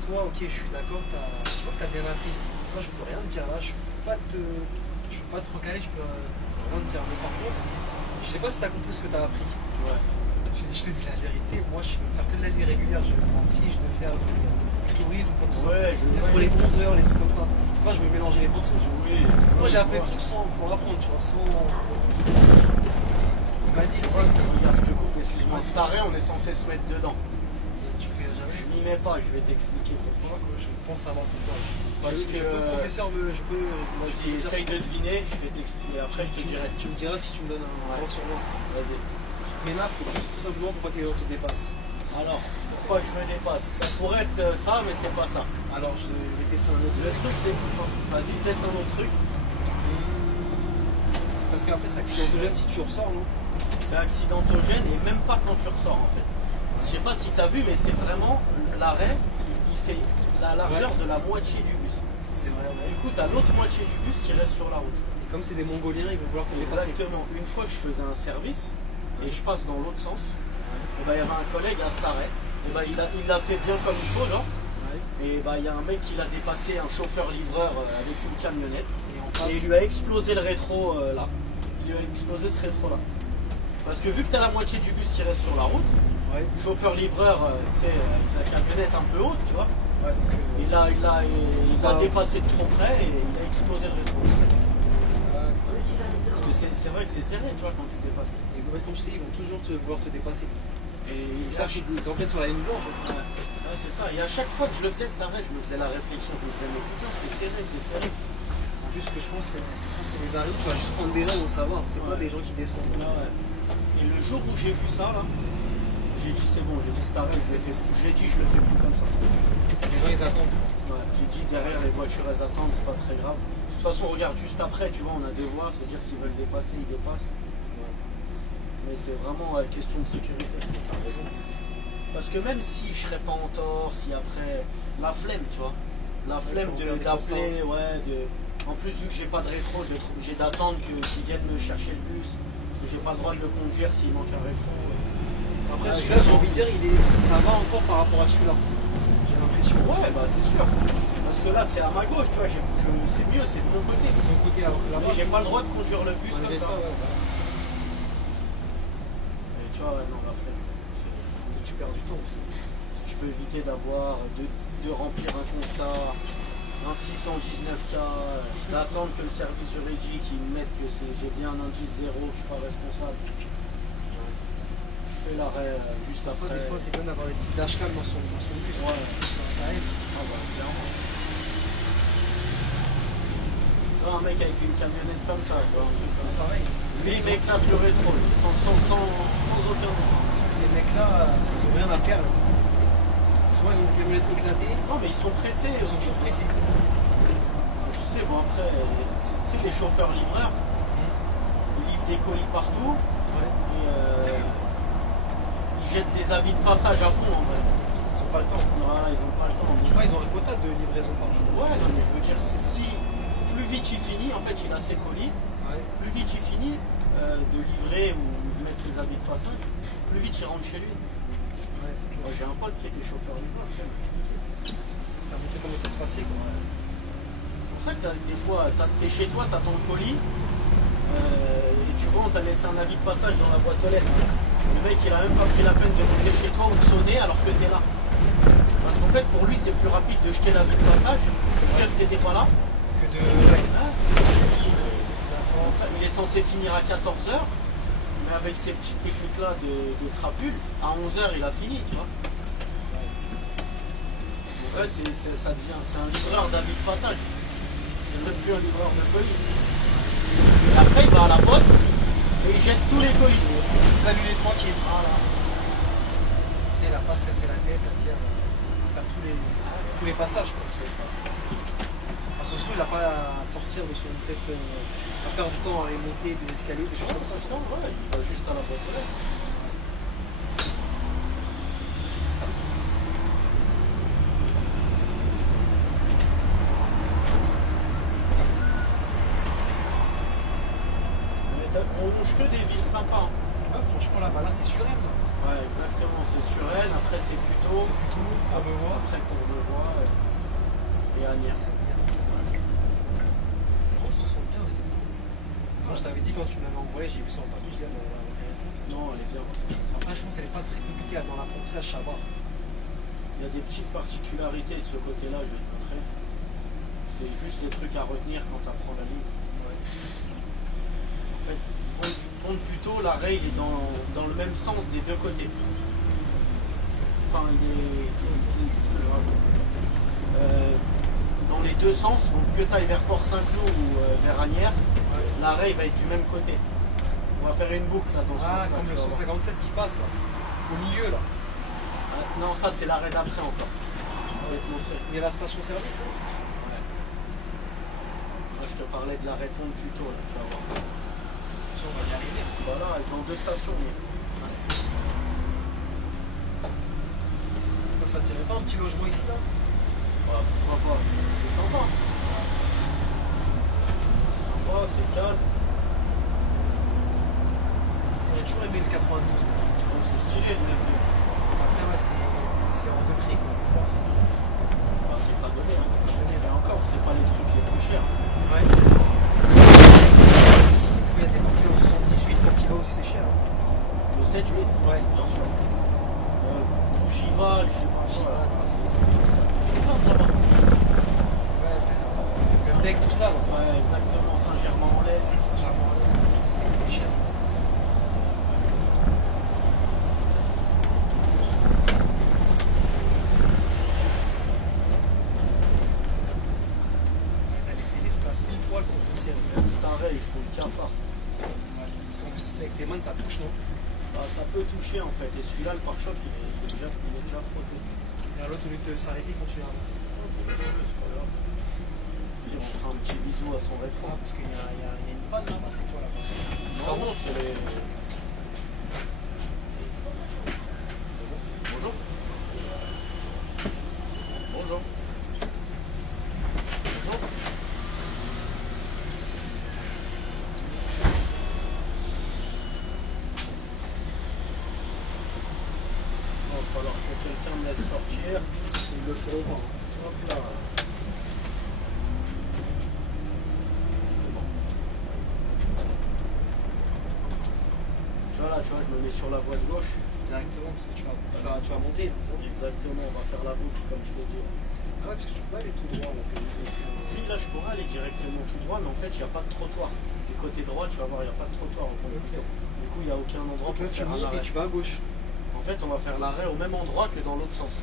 toi, ok, je suis d'accord, je vois que t'as bien appris. Ça, je peux rien te dire là, je peux pas te recaler, je peux rien te dire. Mais par contre, je sais pas si t'as compris ce que t'as appris. Ouais. Je te dis la vérité, moi, je veux faire que de la ligne régulière, je m'en fiche de faire du tourisme comme ça. Ouais, sur les 11 heures, les trucs comme ça. Enfin, je me mélangeais les pinceaux, tu vois. Oui. Moi, j'ai appris le truc pour apprendre, tu vois, sans. Il m'a dit, tu sais. Regarde, je te coupe, excuse-moi. C'est taré, on est censé se mettre dedans. Tu fais jamais. Je m'y mets pas, je vais t'expliquer pourquoi. Je pense savoir pourquoi. Parce que le professeur je peux. Vas-y, essaye de deviner, je vais t'expliquer. Après, je te dirai. Tu me diras si tu me donnes un point sur moi. Vas-y. Mais là, tout simplement pour pas que les gens te dépassent. Alors, pourquoi je me dépasse? Ça pourrait être ça, mais c'est pas ça. Alors, je vais tester un autre Le truc, c'est. Vas-y, teste un autre truc. Parce parce qu'après c'est accidentogène si tu ressors, non? C'est accidentogène et même pas quand tu ressors en fait. Je sais pas si tu as vu, mais c'est vraiment l'arrêt, il fait la largeur de la moitié du bus. C'est vrai. Du coup, tu as l'autre moitié du bus qui reste sur la route. Et comme c'est des Mongoliens, ils vont vouloir te dépasser. Exactement. Une fois, je faisais un service et je passe dans l'autre sens. Et ben, il y avait un collègue à cet arrêt. Et ben, il l'a fait bien comme il faut, genre. Et ben, il y a un mec qui l'a dépassé, un chauffeur-livreur avec une camionnette. Et il lui a explosé le rétro là. Il lui a explosé ce rétro là. Parce que vu que tu as la moitié du bus qui reste sur la route, chauffeur-livreur, tu sais, avec la camionnette un peu haute, tu vois. Ouais, donc, il a dépassé de trop près et il a explosé le rétro. Parce que c'est vrai que c'est serré, tu vois, quand tu dépasses. Et comme je te dis, ils vont toujours vouloir te dépasser. Et ils savent qu'ils empruntent sur la ligne blanche. Ouais, c'est ça. Et à chaque fois que je le faisais, cet arrêt, je me faisais la réflexion, je me disais, mais putain, c'est serré, c'est serré. En plus, ce que je pense, c'est ça, c'est les arrêts. Tu vas juste prendre des gens, vont savoir. C'est pas des gens qui descendent. Ouais. Et le jour où j'ai vu ça, là, j'ai dit, c'est bon, j'ai dit, cet arrêt, je le fais plus comme ça. Les gens, ils attendent. Ouais, j'ai dit, derrière, les voitures, elles attendent, c'est pas très grave. De toute façon, regarde, juste après, tu vois, on a des voies, c'est-à-dire s'ils veulent dépasser, ils dépassent. Ouais. Mais c'est vraiment question de sécurité. T'as raison. Parce que même si je serais pas en tort, si après, la flemme, tu vois, la flemme d'appeler, En plus, vu que j'ai pas de rétro, je vais être obligé d'attendre qu'ils viennent me chercher le bus. J'ai pas le droit de le conduire s'il manque un rétro. Après, celui-là, j'ai envie de dire, ça va encore par rapport à celui-là. J'ai l'impression. Ouais, bah c'est sûr. Parce que là, c'est à ma gauche, tu vois, c'est mieux, c'est de mon côté. C'est son côté là-bas. J'ai pas le droit de conduire le bus comme ça. Et tu vois, non, la flemme. Tu perds du temps aussi. Je peux éviter d'avoir, de remplir un constat, un 619K, d'attendre que le service juridique me mette que j'ai bien un indice 0, je suis pas responsable. Je fais l'arrêt juste après. Des fois, c'est bien d'avoir des petits dashcams dans son bus. Ouais. Ça aide. Ah bah, clairement. Non, un mec avec une camionnette comme ça, quoi, un truc comme ça. Pareil. Lui, il m'éclate le rétro, sans aucun doute. Parce que ces mecs-là, ils ont rien à perdre. Souvent, ils ont une camionnette éclatée. Non, mais ils sont pressés. Ils sont toujours pressés. Tu sais, bon, après, c'est les chauffeurs-livreurs. Ils livrent des colis partout. Et ils jettent des avis de passage à fond, en vrai. Ils n'ont pas le temps. Voilà, ils n'ont pas le temps. Je crois qu'ils ont un quota de livraison par jour. Ouais, non, mais je veux dire, si plus vite il finit, en fait, il a ses colis. Plus vite il finit de livrer ou de mettre ses habits de passage, plus vite il rentre chez lui. Moi, j'ai un pote qui était chauffeur-livreur. T'as montré comment ça se passait, quoi. C'est pour ça que des fois, t'es chez toi, t'as ton colis, et tu vois, on t'a laissé un avis de passage dans la boîte aux lettres. Le mec, il a même pas pris la peine de monter chez toi ou de sonner alors que t'es là. Parce qu'en fait, pour lui, c'est plus rapide de jeter l'avis de passage, de dire que t'étais pas là, que de... Il est censé finir à 14h, mais avec ces petites techniques-là de crapule, à 11h il a fini, tu vois. Ouais, c'est un livreur d'avis de passage. C'est même plus un livreur de colis. Et après il va à la poste et il jette tous les colis. Salut les tranquilles. Voilà. Tu sais, il a pas se casser la tête à dire à faire tous les passages, quoi. Parce que surtout, il n'a pas à sortir de son tête, à perdre du temps à aller monter des escaliers, des choses comme ça. Ouais, il va juste à la boîte aux lettres. On bouge que des villes sympas. Hein. Ouais, franchement, là, c'est sur elle. Ouais, exactement, c'est sur elle. Après, c'est plutôt. Courbevoie. Après, Courbevoie et Agnières. On s'en sent bien. Moi, je t'avais dit quand tu me l'avais envoyé, j'ai vu ça en papier, je dis, elle est intéressante. Non, elle est bien. Après, je pense qu'elle n'est pas très compliquée dans l'apprentissage, ça va. Il y a des petites particularités de ce côté-là, je vais te montrer. C'est juste des trucs à retenir quand tu apprends la ligne. Ouais. En fait, compte plutôt, la rail est dans le même sens des deux côtés. Enfin, qu'est-ce que je raconte dans les deux sens, donc que tu ailles vers Port-Saint-Cloud ou vers Agnières, la rail va être du même côté. On va faire une boucle là dans ce sens-là. Comme le 157 qui passe là, au milieu là. Non, ça c'est l'arrêt d'après encore. Je vais te montrer. Il y a la station-service là. Ouais. Moi je te parlais de l'arrêt Pont plus tôt là, tu vas voir. façon, on va y arriver. Voilà, dans 2 stations. Ça te dirait pas un petit logement ici là? Voilà, pourquoi pas. C'est sympa. Sympa, c'est calme. J'ai toujours aimé le 92. Oh, c'est stylé le mec. Après, ouais, c'est hors de prix quoi. Des fois, c'est C'est pas donné, hein. pas donné. Et encore, c'est pas les trucs les plus chers. Ouais. Vous pouvez dépenser au 78 quand il va aussi, c'est cher. Le 7-8, Ouais. bien sûr. Bougival, je sais pas quoi. Je suis pas là-bas. Ouais, le deck, tout ça. Ouais. Ouais, exactement. Saint-Germain-en-Laye. C'est cher ça. On a laissé l'espace pile poil pour passer. C'est un rêve, il faut le cafard. Parce qu'en plus, avec tes mains, ça touche, non? Bah, ça peut toucher en fait. Et celui-là, le pare-choc, il est déjà frotté. Et l'autre, au lieu de s'arrêter, il continue à avancer. C'est pas grave. Et on fera un petit bisou à son rétro. Ah, parce qu'il y a une panne là-bas, c'est toi là-bas. Non, c'est les. Bonjour. Bonjour. Bonjour. Il va falloir que quelqu'un me laisse sortir. Ils le feront pas. Hop là. C'est bon. Tu vois, je me mets sur la voie de gauche. Directement, parce que tu vas monter. C'est ça? Exactement, on va faire la boucle comme je t'ai dit. Ah ouais, parce que tu peux pas aller tout droit là. Si, là, je pourrais aller directement tout droit, mais en fait, il n'y a pas de trottoir. Du côté droit, tu vas voir, il n'y a pas de trottoir au point de Ok. couteau. Du coup, il n'y a aucun endroit Donc pour là, tu faire un montes et arrêt. tu vas à gauche. En fait, on va faire l'arrêt au même endroit que dans l'autre sens.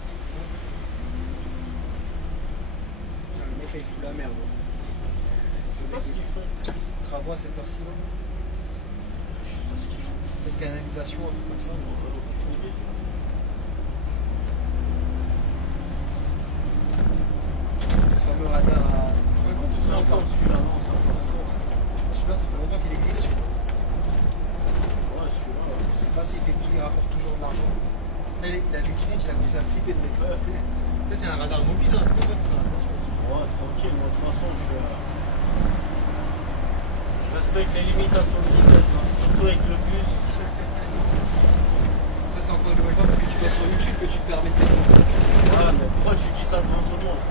Ah, le mec là, il fout la merde. Je sais pas ce qu'ils font. Travaux à cette heure-ci là. Je sais pas ce qu'ils font. Peut-être canalisation, un truc comme ça. Le fameux radar à 50 ou 50 50. celui-là, non, 50. Celui-là, ça fait longtemps qu'il existe. Celui-là. Ouais, celui-là, là. Je sais pas s'il fait il rapporte toujours de l'argent. Il a vu 30, il a commencé à flipper le mec. Peut-être qu'il y a un radar mobile, hein. Faut faire attention. Ouais, tranquille, moi, de toute façon, je respecte les limitations de vitesse, hein. Surtout avec le bus. Ça, c'est encore une fois parce que tu vas sur YouTube que tu te permets de faire ça. Ouais, mais pourquoi tu dis ça devant tout le monde?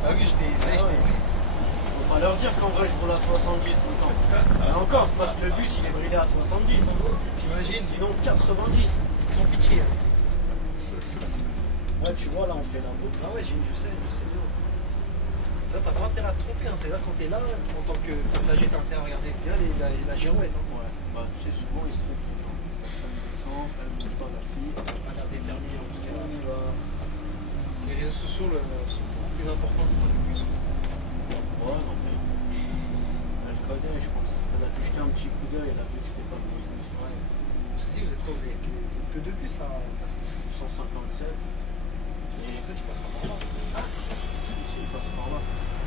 Ah oui, ça y est, je t'ai. Faut pas leur dire qu'en vrai je roule à 70 tout le temps. Et encore, c'est parce que le bus il est bridé à 70. Hein. T'imagines? Sinon 90. Sans pitié. Hein. Ouais, tu vois, là on fait la boucle. Ah ouais, je sais bien. Ça, t'as pas intérêt à te tromper, hein. C'est là quand t'es là, en tant que passager, t'as intérêt à regarder bien la girouette. Hein. Ouais, bah tu sais, souvent ils se trompent les gens. Personne ne descend, elle monte pas la fille. Pas l'air déterminé en tout cas. On y va. Les réseaux sociaux sont beaucoup plus importants que le bus. Ouais, non mais. Elle connaît, je pense. Elle a dû jeter un petit coup d'œil, elle a vu que c'était pas le bus. Ouais. Parce que si vous êtes quoi? Vous êtes que deux bus à passer ici. 157. C'est pour ça que tu passes pas par là. Ah si. Ici, je passe par là.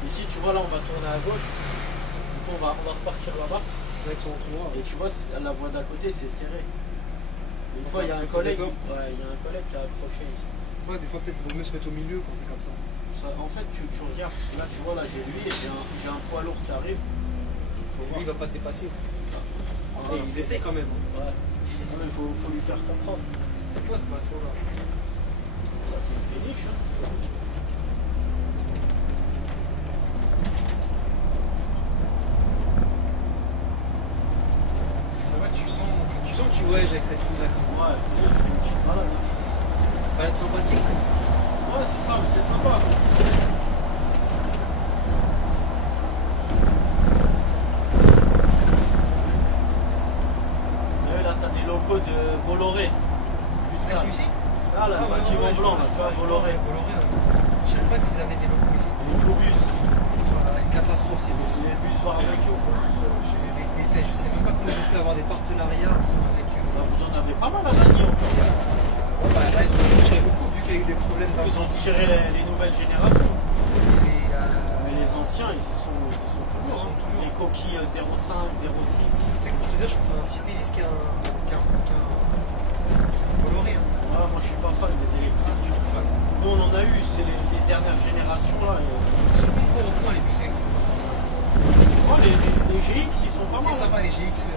Ici, tu vois, là, on va tourner à gauche. Du coup, on va repartir là-bas. Direction tout droit. Et tu vois, la voie d'à côté, c'est serré. Une fois, il y a un collègue. Ouais, il y a un collègue qui a accroché ici. Ouais, des fois, peut-être il vaut mieux se mettre au milieu quand on fait comme ça. En fait, tu regardes. Là, tu vois, là, j'ai lui et j'ai un poids lourd qui arrive. Faut voir. Lui, il va pas te dépasser. Ah, Et il essaie quand même. Ouais. Il faut lui faire comprendre. C'est quoi ce bateau là? Là, c'est une péniche. Hein. C'est vrai que tu sens que tu voyages avec cette ligne là quand même. Ouais, je fais une petite balade. Hein. Balade sympathique. Ouais, c'est ça, mais c'est sympa. Et là, t'as des locaux de Bolloré. Ah, celui-ci? Ah, là, le bâtiment blanc, là, tu vois, Bolloré. Bolloré, ouais. Je savais pas qu'ils avaient des locaux ici. Les gros bus. Voilà, une catastrophe ces bus. Les bus barbecue. Je les déteste. Je sais même pas comment ils ont pu avoir des partenariats avec. Là, vous en avez pas mal à Lagny encore. Ouais, bah, là, ils ont tiré beaucoup vu qu'il y a eu des problèmes Ils ont d'incendie. tiré les nouvelles générations. Et, Mais les anciens, ils y sont toujours. Les coquilles 0,5, 0,6. C'est que pour te dire, je préfère un Citélis qu'un coloré. Hein. Ah, moi je suis pas fan des électriques. Je suis tout fan. Nous on en a eu, c'est les dernières générations là. Ils sont pas encore au point les puces électriques. Oh, les GX ils sont pas mal. Ça va, les GX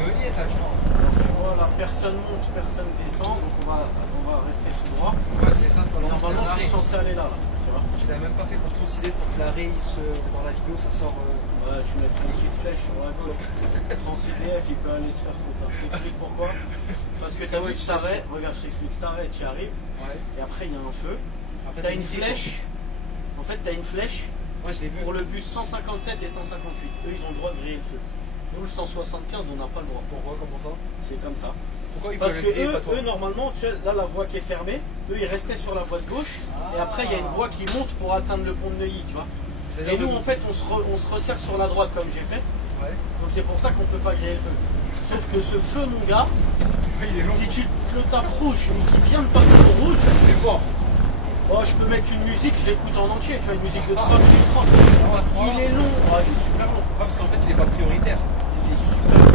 ELS là, tu vois. Tu vois, là personne monte, personne descend, donc on va rester tout droit. Ouais, c'est ça, toi, normalement je suis censé aller là. Tu vois. Je l'avais même pas fait pour Transidef, faut que l'arrêt dans la vidéo ça sort. Ouais, tu mets une petite flèche sur la gauche. Transidef, il peut aller se faire foutre. Je t'explique pourquoi. Parce que t'as vu cet arrêt, regarde, je t'explique cet arrêt, tu y arrives, et après il y a un feu. T'as une flèche, en fait t'as une flèche pour le bus 157 et 158. Eux ils ont le droit de griller le feu. Nous le 175 on n'a pas le droit. Pourquoi? Comment ça? C'est comme ça. Pourquoi ils Parce peuvent que griller, pas toi? eux normalement, tu vois, là la voie qui est fermée, eux ils restaient sur la voie de gauche, et après il y a une voie qui monte pour atteindre le pont de Neuilly, tu vois. Et nous en fait on se resserre sur la droite comme j'ai fait. Donc c'est pour ça qu'on peut pas griller le feu. Sauf que ce feu mon gars, si tu le tapes rouge et qu'il vient de passer au rouge, il est mort. Oh, je peux mettre une musique, je l'écoute en entier, tu vois, une musique de 3 minutes 30. Il est long, il est super long. Parce qu'en fait il est pas prioritaire. Il est super long.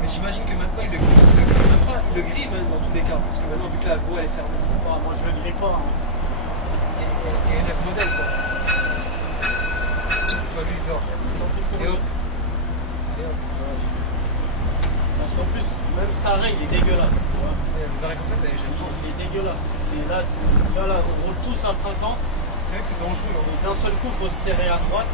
Mais j'imagine que maintenant il le grille même dans tous les cas. Parce que maintenant vu que la voie elle est fermée. Moi je le grille pas. Hein. Et élève modèle quoi. Tu vois lui il dort. Et hop. Parce qu'en plus, même cet arrêt il est dégueulasse. Tu vois. Des arrêts comme ça t'as jamais pas. Il est dégueulasse. C'est là, tu vois là, on roule tous à 50. C'est vrai que c'est dangereux. Hein. D'un seul coup, il faut se serrer à droite.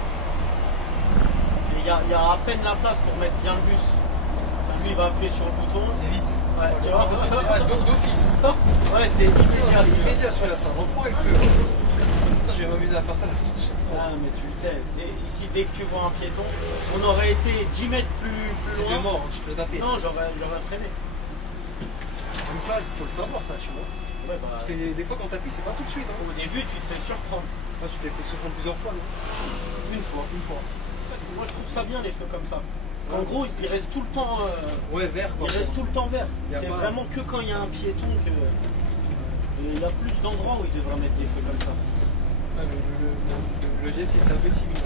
Et il y a à peine la place pour mettre bien le bus. Enfin, lui, il va appuyer sur le bouton. C'est vite. Ouais, tu vois. D'office. Ouais, c'est immédiat. C'est immédiat celui-là, ça reprend et le feu. Ça, je vais m'amuser à faire ça. Ah, mais tu le sais, ici, dès que tu vois un piéton, on aurait été 10 mètres plus loin. C'était mort, tu peux taper. Non, j'aurais freiné. Comme ça, il faut le savoir, ça, tu vois. Ouais, bah, parce que des fois, quand t'appuies, c'est pas tout de suite. Hein. Au début, tu te fais surprendre. Moi, tu t'es fait surprendre plusieurs fois, non? Une fois. Moi, je trouve ça bien, les feux comme ça. En gros, il reste tout le temps. Ouais, vert quoi. Il reste tout le temps vert. C'est pas... vraiment que quand il y a un piéton que. Il y a plus d'endroits où il devrait mettre des feux comme ça. Ah, le geste est un peu timide.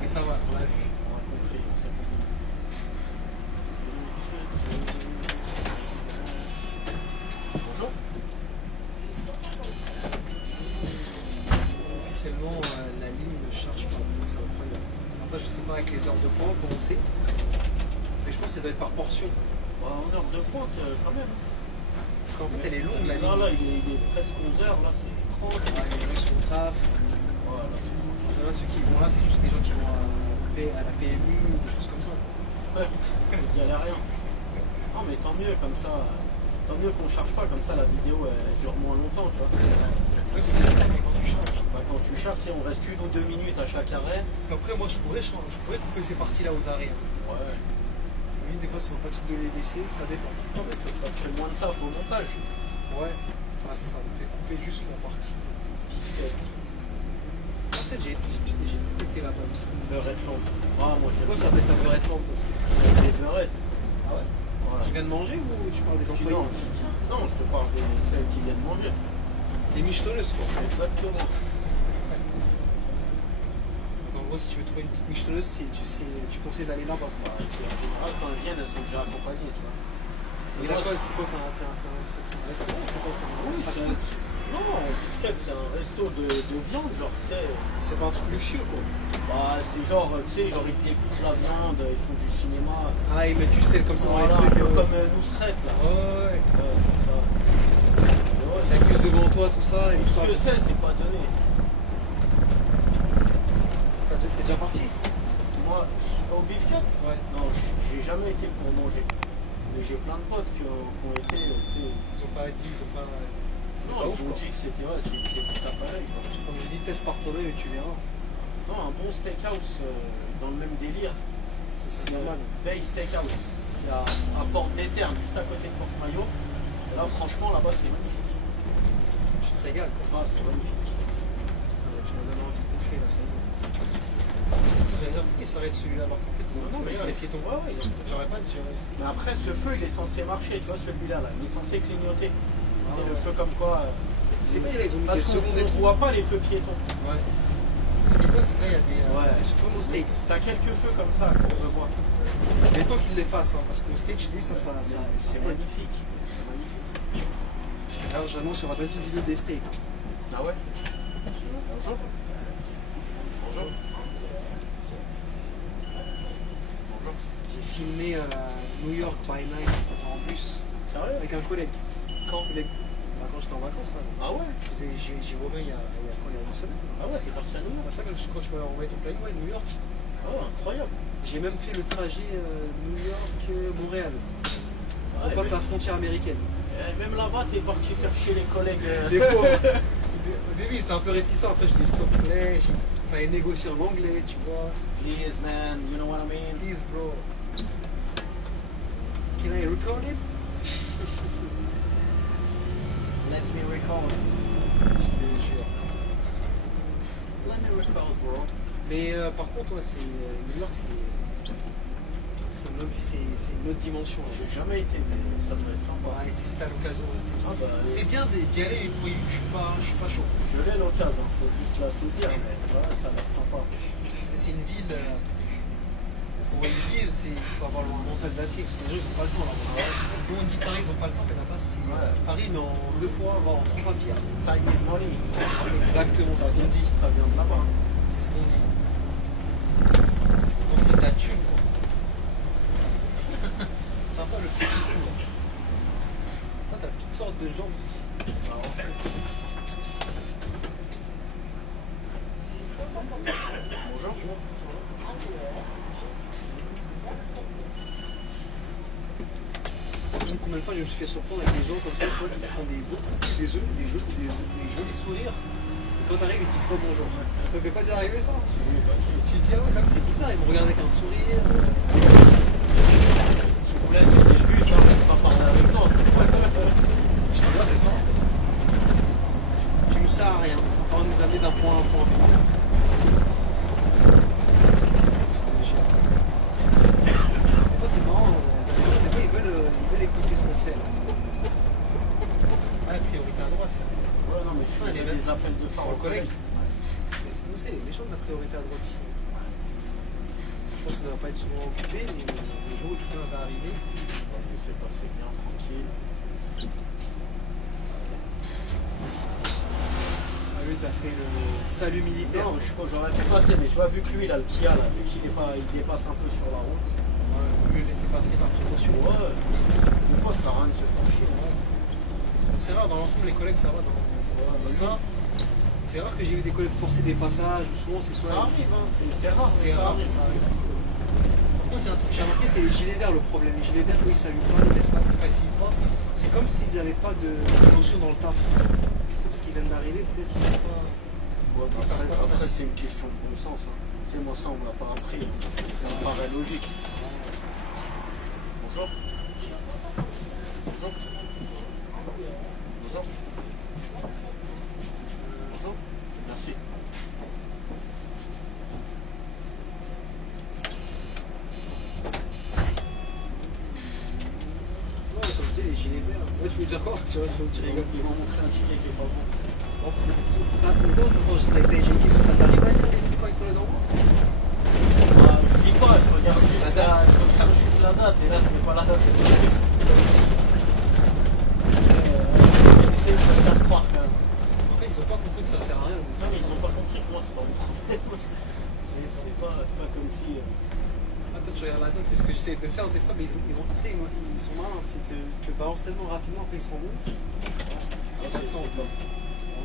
Mais ça va, on l'a vu. On a compris. Bonjour. Officiellement, la ligne ne charge pas. C'est incroyable. Après, je sais pas avec les heures de pointe comment c'est. Mais je pense que ça doit être par portion. En heure de pointe, quand même. Parce qu'en fait, elle est longue la ligne. Là, il est presque 11 heures. Là, c'est 30. Les gens sont au traf. Voilà. Là, ceux qui vont là, c'est juste les gens qui vont à la PMU ou des choses comme ça. Ouais, il n'y a rien. Non, mais tant mieux comme ça. Tant mieux qu'on ne charge pas, comme ça la vidéo elle dure moins longtemps, tu vois. C'est vrai que quand tu charges. Quand tu charges, on reste 1 ou 2 minutes à chaque arrêt. Après, moi, je pourrais couper ces parties-là aux arrêts. Ouais. Oui, des fois, c'est sympathique de les laisser, ça dépend. Non, mais ça te fait moins de taf au montage. Ouais. Ça me fait couper juste la partie. Beefcake. Peut-être j'ai pété là-bas aussi. Beurretland. Ah, moi j'aime ça s'appelle ça Beurretland parce que. des beurrettes. Ah ouais? Voilà. Qui viennent manger ou tu parles des employés? Non, je te parle de celles qui viennent manger. Les michetonneuses quoi. Exactement. En gros, si tu veux trouver une petite michetonneuse, tu conseilles d'aller là-bas. C'est en général, quand elles viennent, elles sont déjà accompagnées, tu vois. Et là, c'est quoi? C'est un restaurant? C'est quoi? C'est un fast-food? Non, Beefcake, c'est un resto de viande, genre, tu sais. C'est pas un truc luxueux quoi. Bah, c'est genre, tu sais, genre ils découpent la viande, ils font du cinéma. Ah, ils mettent du sel comme ça dans les Voilà, trucs. un peu comme Nousret là. Ouais. C'est ça. La cuisse devant toi, tout ça. Et Ce que c'est pas donné. T'es déjà parti? Moi, au Beefcake? Ouais. Non, j'ai jamais été pour manger. Mais j'ai plein de potes qui ont été, tu sais. Ils ont pas dit, ils ont pas. Non, ils ont dit que c'était tout appareil. Comme je dis, teste par toi-même et tu verras. Non, un bon steakhouse dans le même délire. C'est normal. Bay Steakhouse. C'est à Porte des Terres, juste à côté de Port-Maillot. Là, franchement, là-bas, c'est magnifique. Tu te régales quoi. Ah, c'est magnifique. Tu m'as donné envie de bouffer là, ça y est. J'allais dire, pourquoi il s'arrête celui-là alors qu'en fait, ils ont mais les piétons. Ouais, J'aurais pas dit. Mais après, ce feu, il est censé marcher, tu vois, celui-là, là. Il est censé clignoter. C'est le feu comme quoi. C'est pas, là, ils ont mis Parce des secondes et qu'on ne voit pas les feux piétons. Ouais. Ce qui est bien, c'est que là, il y a Ouais. des suprêmes aux States. T'as quelques feux comme ça qu'on peut voir. Il est temps qu'ils les fassent, hein, parce qu'aux States, je te dis, ça C'est aide. magnifique. C'est magnifique. Alors, j'annonce, il y aura bientôt une vidéo des States. Ah ouais. Bonjour. Bonjour. Bonjour. J'ai filmé New York by night en bus Sérieux? avec un collègue. Quand? Quand j'étais en vacances, là. Ah ouais? J'y reviens il y a une semaine. Ah ouais, t'es parti à New York? C'est ça quand tu m'as envoyé ton planning, ouais, New York. Oh, incroyable. J'ai même fait le trajet New York-Montréal. On Ouais, passe même, la frontière américaine. même là-bas, t'es parti faire chier les collègues. Les pauvres. Au début, c'était un peu réticent. Après, je dis s'il te plaît, il fallait négocier en anglais, tu vois. Please, man, you know what I mean? Please, bro. Can I record it? Let me record. Je te jure. Let me record, bro. Mais par contre, ouais, New York, c'est une autre dimension. Là. J'ai jamais été, mais ça doit être sympa. Ouais, si t'as l'occasion, ouais, Ah bah, c'est bien d'y aller. Oui, je suis pas chaud. je l'ai l'occasion, faut juste la saisir, mais ouais, ça a l'air sympa. Parce que c'est une ville. Pour y vivre, il faut avoir le mental d'acier. Parce que les gens, ils n'ont pas le temps là. Nous, on dit Paris, ils n'ont pas le temps, mais là-bas, c'est Paris, mais en 2 fois, voire en 3 papiers. Time is money. Exactement, c'est ce qu'on dit. Ça vient de là-bas. C'est ce qu'on dit. Quand c'est de la thune, quoi. Sympa le petit coucou, là. Là, t'as toutes sortes de gens. Ah, ouais. Bonjour. Combien de fois je me suis fait surprendre avec des gens comme ça, toi, qui te font des jolis sourires. Et quand t'arrives, ils te disent pas bonjour. Ça t'est pas déjà arrivé ça? Oui, bah si. Tu te dis, ah ouais, comme c'est bizarre, ils me regardent avec un sourire. Ce qu'il voulait, c'était le but, hein, pas parler avec toi. Je te vois, c'est ça en fait. Tu nous sers à rien, à part nous amener d'un point A à un point B. Des fois c'est marrant, des fois ils veulent écouter ce qu'on fait là. Ah, la priorité à droite, ça. Ouais, non, mais je fais des appels de phare Pour au le collègue. collègue. Mais nous, c'est les méchants de la priorité à droite ici. Je pense qu'on ne va pas être souvent occupé, mais le jour où quelqu'un va arriver. On va laisser passer bien, tranquille. Ah, lui, t'as fait le salut militaire. Non, j'aurais pu passer, mais tu vois, vu que lui, il a le Kia, là, vu qu'il il dépasse un peu sur la route. Ouais, vaut mieux le laisser passer par précaution. Ouais, des fois, ça sert à rien de se faire chier. Hein. C'est rare, dans l'ensemble, les collègues, ça va. Dans ça, c'est rare que j'ai vu des collègues forcer des passages. Souvent, c'est soit. Ça arrive, hein. C'est rare, mais C'est ça rare, arrive. ça arrive. Par contre, il y a un truc que j'ai remarqué, c'est les gilets verts le problème. Les gilets verts, eux, ils saluent pas, ils laissent pas, ils facilitent pas. C'est comme s'ils n'avaient pas de notion dans le taf. C'est parce qu'ils viennent d'arriver, peut-être ils savent pas. Ouais, bah, Ça va pas se après, passer. c'est une question de bon sens. Hein. Tu sais, moi, ça, on me l'a pas appris. Ça me paraît logique. Bonjour. Bonjour. Bonjour. Bonjour. Merci. Ouais, comme je dis, les gilets verts. Ouais, tu veux dire quoi? Tu vois, tu rigoles. Ils m'ont montré un ticket qui est pas bon. T'as une question, t'as d'arriver quand ils te les envoient? Bah, je lis pas, je regarde juste la date, et là, ce n'est pas la date. J'essaie de me faire croire quand même. En fait, ils ont pas compris que ça sert à rien. Non, mais ils ont pas compris que moi, c'est pas mon problème. C'est pas comme si. Attends, tu regardes la date, c'est ce que j'essaie de faire des fois, mais ils sont malins. Tu te balances tellement rapidement, après ils s'en vont. Attends,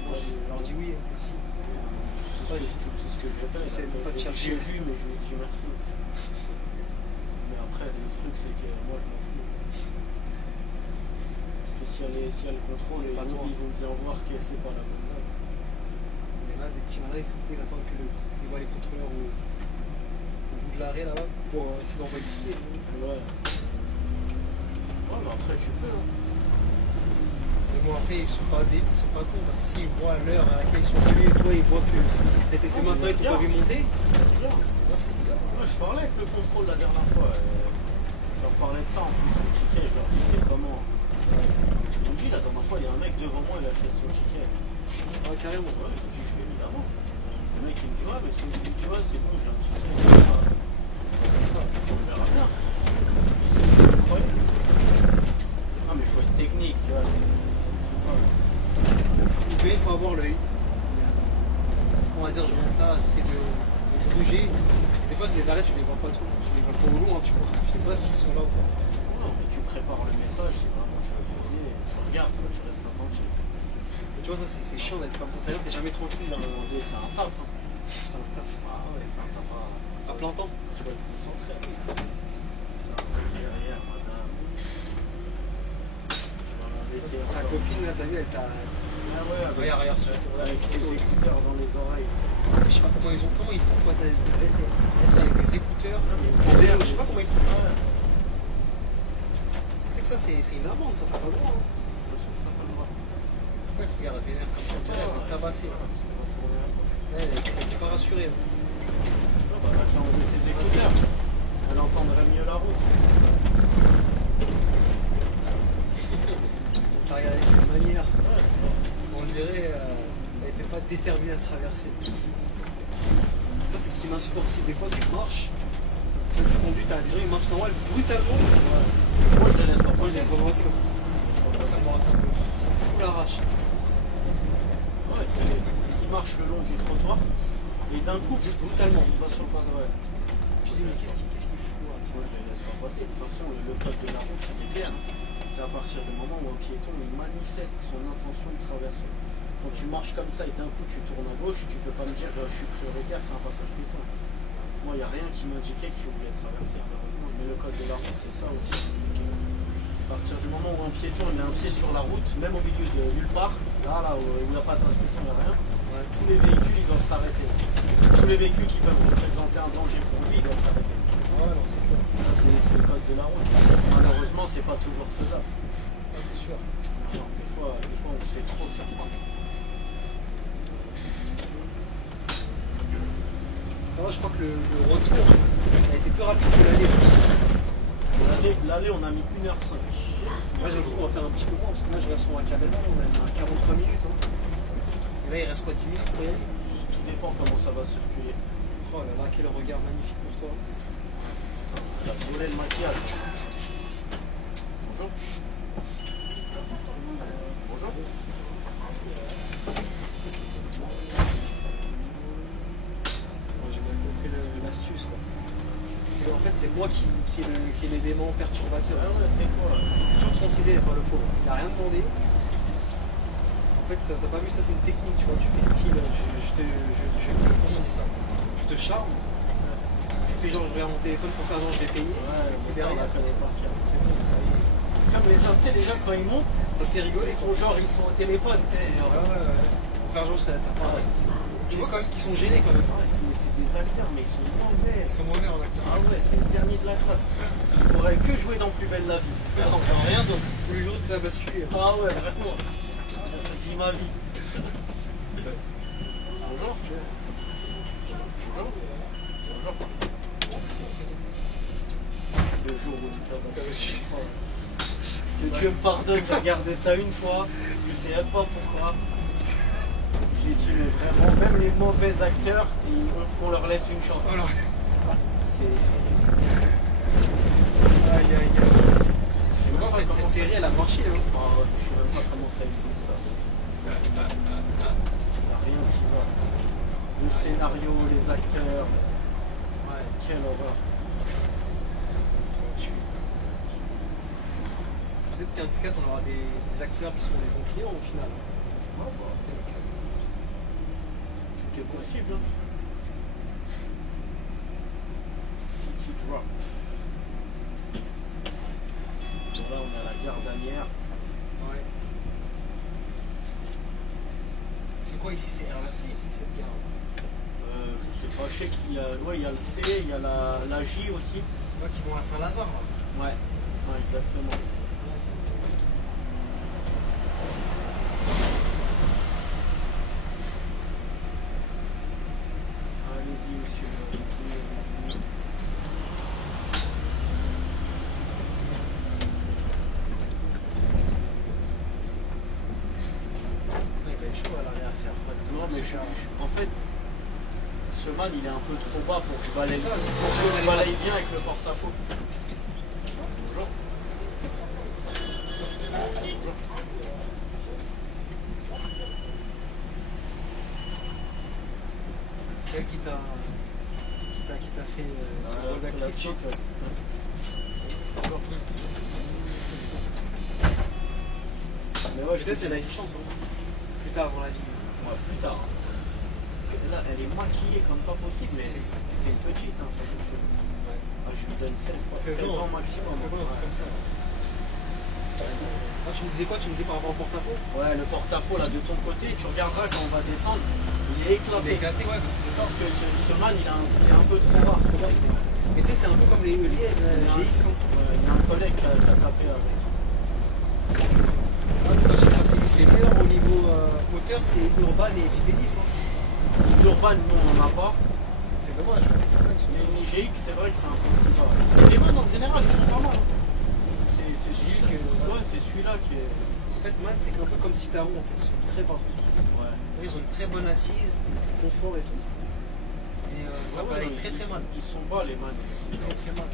Moi, je leur dis oui, merci. c'est ce que j'ai fait. J'essaie de pas te chercher. J'ai vu, mais je lui ai dit merci. Mais après, le truc, c'est que moi, je m'en fous. Parce que si elle contrôle, C'est pas toi. ils vont bien voir que c'est pas la bonne date. Mais là, des petits malins, ils attendent que ils voient les contrôleurs au bout de l'arrêt là-bas pour essayer d'envoyer le ticket. Ouais. Ouais, mais après, tu peux. Hein. Mais bon, après, ils sont pas cons parce que s'ils voient l'heure à laquelle ils sont venus et toi, ils voient que ça a été fait maintenant et qu'ils t'ont pas vu monter. Bien. Là, c'est bizarre. Ouais, je parlais avec le contrôle la dernière fois. Je leur parlais de ça en plus, le ticket. Je leur disais comment. Ils m'ont dit la dernière fois, il y a un mec devant moi, il achète son ticket. Ah, carrément. Ouais, je me dis, je vais évidemment. Le mec il me dit ouais mais c'est tu vois c'est bon j'ai un petit truc. C'est pas comme ça, on verra bien. C'est ce que vous croyez. Non mais il faut être technique, tu vois. Mais il faut avoir l'œil. On va dire je monte là, j'essaie de bouger. Des fois les arrêts tu les vois pas trop, tu les vois pas au loin, tu vois. Tu sais pas s'ils sont là ou pas. Non mais tu prépares le message, c'est vraiment tu le fais. Regarde, je reste attentif. Et tu vois ça c'est chiant d'être comme ça, c'est-à-dire que t'es jamais tranquille. C'est un taf. Hein. C'est un taf. Ah ouais, c'est un taf À plein temps. Tu dois être concentré. C'est derrière, madame. Je vais m'embêter. Ta copine là, t'as vu, elle t'a. Ah ouais, Regarde sur la tour avec ses écouteurs dans les oreilles. Je sais pas comment ils font quoi, avec des écouteurs, en vélo, je sais pas comment ils font. Ouais. Tu sais que ça c'est une amende, ça t'as pas le droit. Hein. Pourquoi tu regardes vénère comme ça, tu dirais, elle va te tabasser. Elle est pas rassurée. Non, bah, elle a enlevé ses écouteurs. Elle entendrait mieux la route. Ça regarde avec une manière. On dirait elle n'était pas déterminée à traverser. Ça c'est ce qui m'insupporte aussi. Des fois tu marches, tu conduis, t'as des gens ils marchent normal brutalement. Moi je les laisse pas Moi passer. je les vois passer comme ça. Ça me fout l'arrache. Ouais, il marche le long du trottoir et d'un coup, brutalement, il va sur le passage. Ouais. Tu dis mais qu'est-ce qu'il fout là? Moi je les laisse pas passer. De toute façon, le code de la route il est clair. C'est à partir du moment où un piéton il manifeste son intention de traverser. Quand tu marches comme ça et d'un coup tu tournes à gauche, tu peux pas me dire je suis prioritaire, c'est un passage piéton. Moi il n'y a rien qui m'indiquait que tu voulais traverser, malheureusement. Mais le code de la route c'est ça aussi. À partir du moment où un piéton il est entré sur la route, même au milieu de nulle part, là où il n'y a pas de trace piéton, il n'y a rien, tous les véhicules ils doivent s'arrêter. Tous les véhicules qui peuvent représenter un danger pour lui, ils doivent s'arrêter. Ouais, alors c'est clair. Ça c'est le code de la route. Malheureusement c'est pas toujours faisable. Ah, c'est sûr. Non, des fois on se fait trop surprendre. Ça va, je crois que le retour a été plus rapide que l'aller. L'aller on a mis 1h05. Moi j'ai cru qu'on va faire un petit peu moins parce que là je reste sur un cabana, on a mis 43 minutes. Hein. Et là il reste quoi 10 minutes pour y aller? Tout dépend comment ça va circuler. Oh là là, quel regard magnifique pour toi. La volé le maquillage. Bonjour. Bonjour. J'ai bien compris l'astuce quoi. En fait c'est moi qui est l'élément perturbateur. Ah ouais, c'est quoi? C'est toujours considéré, enfin le pauvre. Il a rien demandé. En fait t'as pas vu ça, c'est une technique, tu vois, tu fais style, comment on dit ça? Je te charme. Je fais genre je regarde mon téléphone pour faire genre je vais payer. Ouais, mais ça on la connaît pas. C'est bon, ça y est. Comme les gens, tu sais, les gens quand ils montent, Ça te fait rigoler ils quoi. font genre ils sont au téléphone, tu sais. Genre... Ouais. Pour faire genre ça t'as pas. Tu vois quand même qu'ils sont gênés quand même. Mais c'est des acteurs, mais ils sont mauvais. Ils sont mauvais en acteur. Ah ouais, c'est le dernier de la classe. Ils pourraient que jouer dans Plus belle la vie. Non, rien d'autre. Tous les jours c'est à basculer. Ah ouais, vraiment. Dis ma vie. Bonjour. Bonjour. Bonjour. Le jour où tu vas passer. Que Dieu me pardonne, j'ai regardé ça une fois, je sais même pas pourquoi. J'ai dit, mais vraiment, même les mauvais acteurs, on leur laisse une chance. Alors. C'est. Aïe. Maintenant cette série elle a marché hein. Ah ouais, je sais même pas comment ça existe ça. Il n'y a rien qui va. Le scénario, les acteurs. Ouais, quelle horreur. Peut-être qu'un de ces quatre, on aura des acteurs qui seront des bons clients au final. Ouais, bah, tout est possible. Hein. City Drop. Bon, là, on est à la gare d'Anières. Ouais. C'est quoi ici? C'est RRC ici cette gare? Je sais pas, je sais qu'il y a, ouais, il y a le C, il y a la J aussi. Ouais, qui vont à Saint-Lazare là. Ouais, exactement. Allez-y, monsieur. Il va être chaud, elle a rien à faire. Non, mais en fait, man il est un peu trop bas pour que je balaye. C'est ça, c'est Pour que je balaye bien avec le porte-à-faux. Bonjour. C'est elle qui t'a fait ce rôle d'actrice. Mais ouais, Peut-être elle a une chance, hein. Plus tard dans la vie. Ouais, plus tard. Hein. Parce que là, elle est maquillée comme pas possible, mais c'est une petite, hein, ça fait chaud. Ouais. Ah, je lui donne 16 ans maximum. C'est bon, un truc comme ça. Ah, tu me disais quoi? Tu me disais par rapport au porte-à-faux? Ouais, le porte-à-faux là de ton côté, tu regarderas quand on va descendre, il est éclaté. Il est éclaté, ouais, parce que c'est ça. Parce que ce man, il est un peu trop rare. Mais tu sais, c'est un peu comme les Liez GX. Hein. Il y a un collègue qui a tapé avec. Ah, là, je sais pas, c'est les meilleurs au niveau moteur, c'est Urban et Citélis. Hein. L'Urban, nous, on n'en a pas. C'est dommage. Les GX, c'est vrai que c'est un peu plus bas. Les man, en général, ils sont pas mal. C'est celui-là qui est. En fait, Man, c'est un peu comme Citaro, en fait, ils sont très bas. Ouais. Ils ont une très bonne assise, du confort et tout. Et ça Ouais, balaye très très mal. Ils sont bas, les man. Très très mal.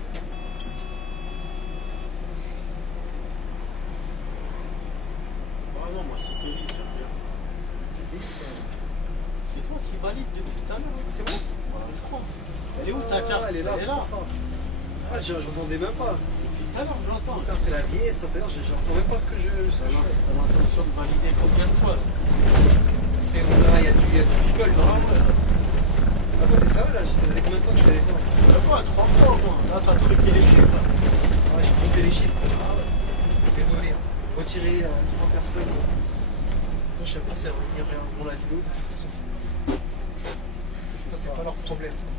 Ah non, moi, c'est Kelly, j'aime bien. Citélis, C'est toi qui valide depuis tout à l'heure. c'est bon? Ouais, je crois. Elle est où ta carte? Elle est là, c'est pour ça. Ah, j'entendais même pas. Depuis tout à l'heure, je l'entends. Putain, c'est la vieillesse, ça, c'est-à-dire, j'entends même pas ce que je fais. T'as l'intention de valider combien de fois? Tu sais, ça va, il y a du people, non? Ah ouais. Attends, t'es sérieux là? Ça faisait combien de temps que je faisais ça? Ça va, 3 fois au moins. Là, t'as truqué les chiffres. Là. Ouais, j'ai compté les chiffres. Ah ouais. Désolé. Hein. Retirer 3 personnes. Je sais pas si elles regarderont la vidéo de toute façon. Ça, c'est pas leur problème, ça.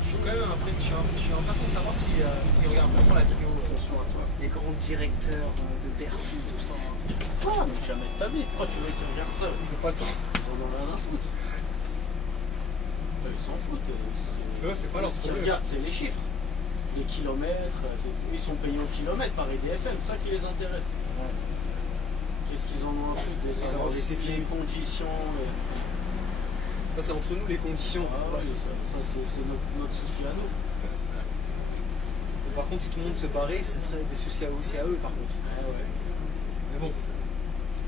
Je suis quand même après, je suis en façon de savoir si ils regardent vraiment la vidéo. Attention à toi. Les grands directeurs de Bercy, tout ça. Ah, mais jamais de ta vie. Pourquoi tu veux qu'ils regardent ça? Ils ont pas le temps. Ils en ont rien à foutre. Ils s'en foutent. C'est pas leur Ce qu'ils problème. regardent, c'est les chiffres. Les kilomètres. Ils sont payés au kilomètre par EDFM. C'est ça qui les intéresse. Ouais. Qu'est-ce qu'ils en ont à foutre de savoir si c'est les fini. conditions. Ça, c'est entre nous les conditions. Ah, ouais, ça c'est notre souci à nous. Et par contre, si tout le monde se barrait, ce serait des soucis aussi à eux, par contre. Ouais. Mais bon,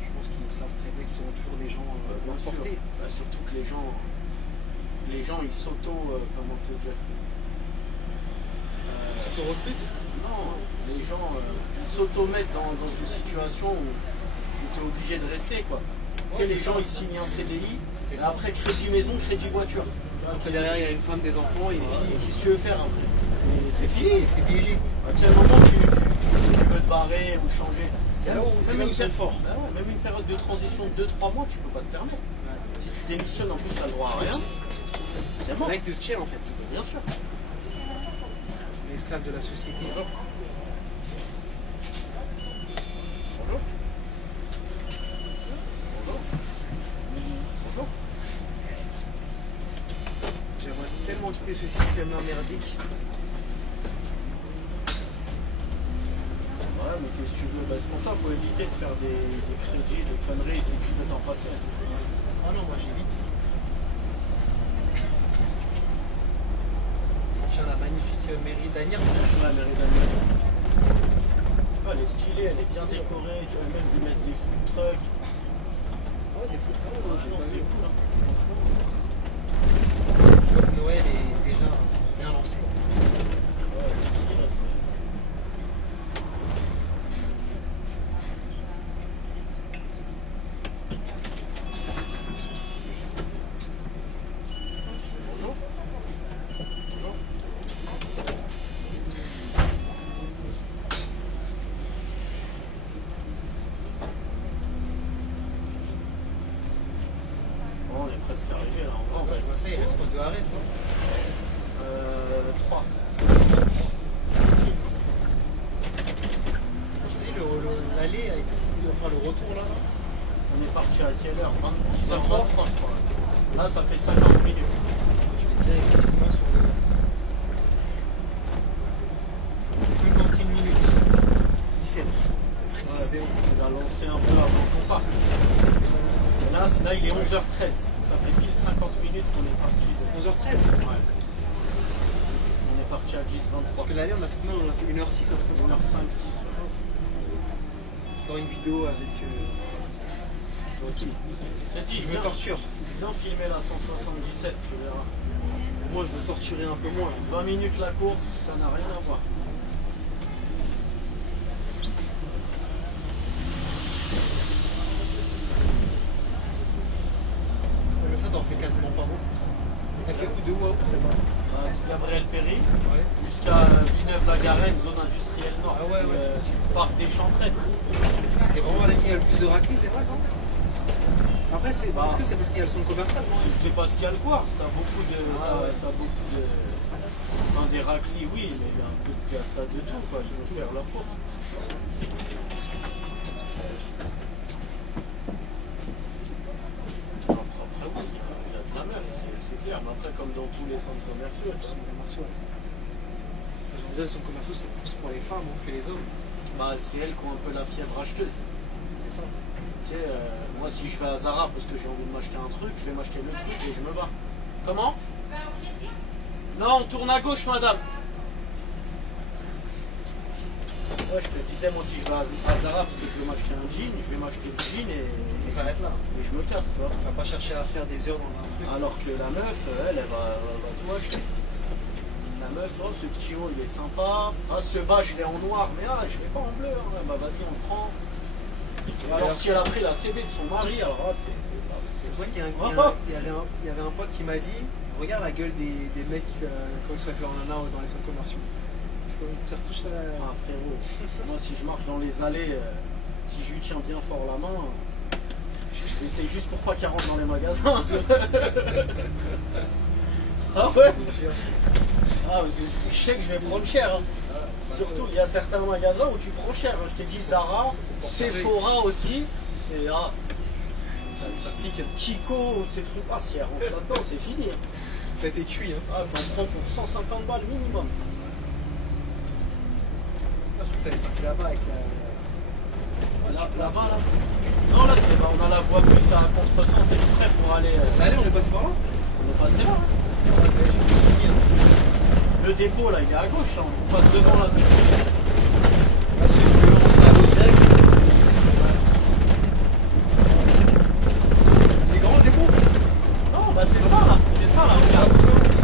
je pense qu'ils savent très bien qu'ils auront toujours des gens Bien sûr. portés. Bah, surtout que les gens ils comment te dire Ils s'auto-recrutent. non, les gens ils s'auto-mettent dans une situation où tu es obligé de rester quoi. Tu sais, les gens ils signent un CDI, C'est et ça. après crédit maison, crédit voiture. Après, derrière, il y a une femme, des enfants, et des filles. Qu'est-ce que tu veux faire après? Et c'est fini. T'es piégé. À quel moment tu veux te barrer ou changer? C'est là où ils sont forts. Bah ouais, même une période de transition de 2-3 mois, tu peux pas te permettre. Si tu démissionnes, en plus, tu as le droit à rien. C'est C'est mort. là qu'ils te tiennent, en fait. Bien sûr. L'esclave de la société. Bonjour. Bonjour. Bonjour. Bonjour. J'aimerais tellement quitter ce système-là merdique. Ouais, mais qu'est-ce que tu veux? Bah, c'est pour ça qu'il faut éviter de faire des crédits, des conneries, si tu veux t'en passer. Ah non, moi j'évite. Tiens, la magnifique mairie d'Agnières. Ouais, mairie d'Amiens. Elle est stylée, elle est bien décorée, tu vas même lui mettre des food trucks. Ouais, des foot. Non, c'est cool, hein. Je vois que Noël est déjà bien lancé. Ouais, ici, là, c'est- Bonjour. Bonjour. Bon, on est presque arrivé là. En vrai, Je vois ça, il reste quoi, 2 arrêts, ça 3. Je te dis, l'aller, enfin le retour là. On est parti à quelle heure? 10h23 je crois. Là ça fait 50 minutes. Je vais dire effectivement sur le 51 minutes 17 précisément. Je vais la lancer un peu avant qu'on parte. Et là il est 11h13. 50 minutes qu'on est parti. 11h13. Ouais. On est parti à 10h23. Parce que l'année, on a fait combien? On a fait 1h06, un peu. 1h05, 6. Encore une vidéo avec. Toi aussi. J'ai dit, Je me torture. viens filmer la 177, tu verras. Moi, je me torturais un peu moins. 20 minutes la course, ça n'a rien à voir. Mais ça, t'en fais quasiment pas beaucoup. Ça. T'as fait où, de où à où, c'est pas? Gabriel Péry, Ouais. jusqu'à Villeneuve-la-Garenne, zone industrielle nord. Ah ouais, ouais, c'est Parc des Chantraines. C'est vraiment là qu'il y a le plus de raclés, c'est vrai ça? Après, est-ce que c'est parce qu'il y a le centre commercial, non? C'est parce qu'il y a le Quartz, t'as beaucoup de. T'as beaucoup de. Enfin, des raclis, oui, mais il y a un peu t'as de tout, quoi. Ils vont faire leur course. Après, oui, il y a de la meuf, c'est clair. Mais après, comme dans tous les centres commerciaux, Le centre commercial. Le centre commercial, c'est plus pour les femmes que les hommes. bah, c'est elles qui ont un peu la fièvre acheteuse. C'est ça. Tu sais, moi, si je vais à Zara parce que j'ai envie de m'acheter un truc, je vais m'acheter le truc et je me bats. Comment? Non, on tourne à gauche, madame. Ouais, je te disais, moi, si je vais à Zara parce que je veux m'acheter un jean, je vais m'acheter le jean et Ça s'arrête là. je me casse, tu vois. Tu vas pas chercher à faire des heures dans un truc. Alors que la meuf, elle va tout acheter. La meuf, oh, ce petit haut, il est sympa. Ah, ce bas, je l'ai en noir, mais ah, je l'ai pas en bleu. Hein. Bah, vas-y, on le prend. Alors, si elle a pris la CB de son mari, alors là, C'est pour ça qu'il y avait un pote qui m'a dit, regarde la gueule des mecs quand ils sont avec leur nana dans les centres commerciaux. Ils retouchent la... Ah, frérot, moi, si je marche dans les allées, si je lui tiens bien fort la main, c'est juste pour pas qu'elle rentre dans les magasins. Ah ouais? Ah, je sais que je vais prendre cher. Hein. Surtout, il y a certains magasins où tu prends cher. Hein. Je t'ai dit Zara, Sephora aussi. C'est Ça pique. Kiko, ces trucs. Ah, si elle rentre là-dedans, c'est fini. Ça a été cuit. Hein. Ah, t'en prends pour 150 balles minimum. Ah, je crois que t'allais passer là-bas avec la... Là-bas, là. Non, là, c'est on a la voie plus à contresens exprès pour aller. Allez, on est passé par là? On est passé là. Hein. Ouais, j'ai plus souvenir. Le dépôt, là, il est à gauche. Là. On passe devant là. Là, c'est je peux rentrer à l'Ozec. Il est grand le dépôt? Non, bah c'est ça, là. C'est ça, là. Regarde.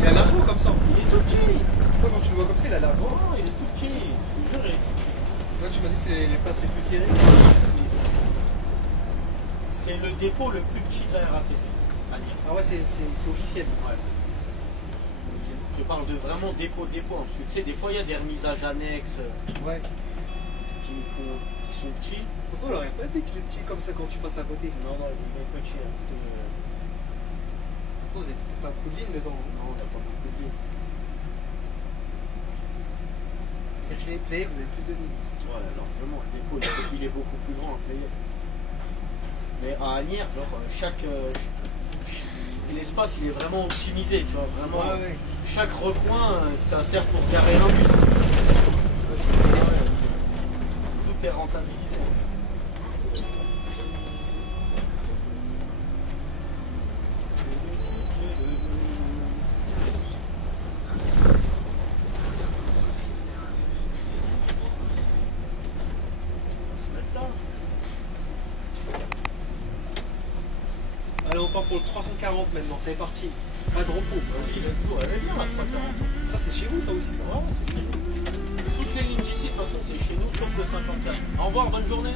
Il a l'air gros comme ça. Il est tout petit. Pourquoi quand tu le vois comme ça, il a l'air gros? Non, il est tout petit. Je te jure, il est tout petit. C'est là que tu m'as dit que les places c'est plus serré. C'est le dépôt le plus petit de la RATP. Ah ouais, c'est officiel. Ouais. Je parle de vraiment dépôt, hein, parce que tu sais, des fois il y a des remisages annexes Ouais. qui sont petits. Pourquoi on l'aurait pas dit qu'il est petit comme ça quand tu passes à côté? Non, il est petit. Hein. Vous avez peut-être pas beaucoup de lignes dedans. Non, on n'a pas beaucoup de lignes. C'est le play, vous avez plus de lignes. Ouais, largement. Le dépôt, il est beaucoup plus grand à payer. Mais à Agnières, genre, l'espace il est vraiment optimisé, tu vois, vraiment. Ouais, ouais. Chaque recoin, ça sert pour garer un bus. Tout est rentabilisé. Allez, on part pour le 340 maintenant, c'est parti. Pas de repos. Vas-y, let's go. Elle est bien la 340. Ça, c'est chez vous, ça aussi, ça? Ouais, c'est chez nous. Toutes les lignes d'ici, de toute façon, c'est chez nous, sauf le 54. Au revoir, bonne journée.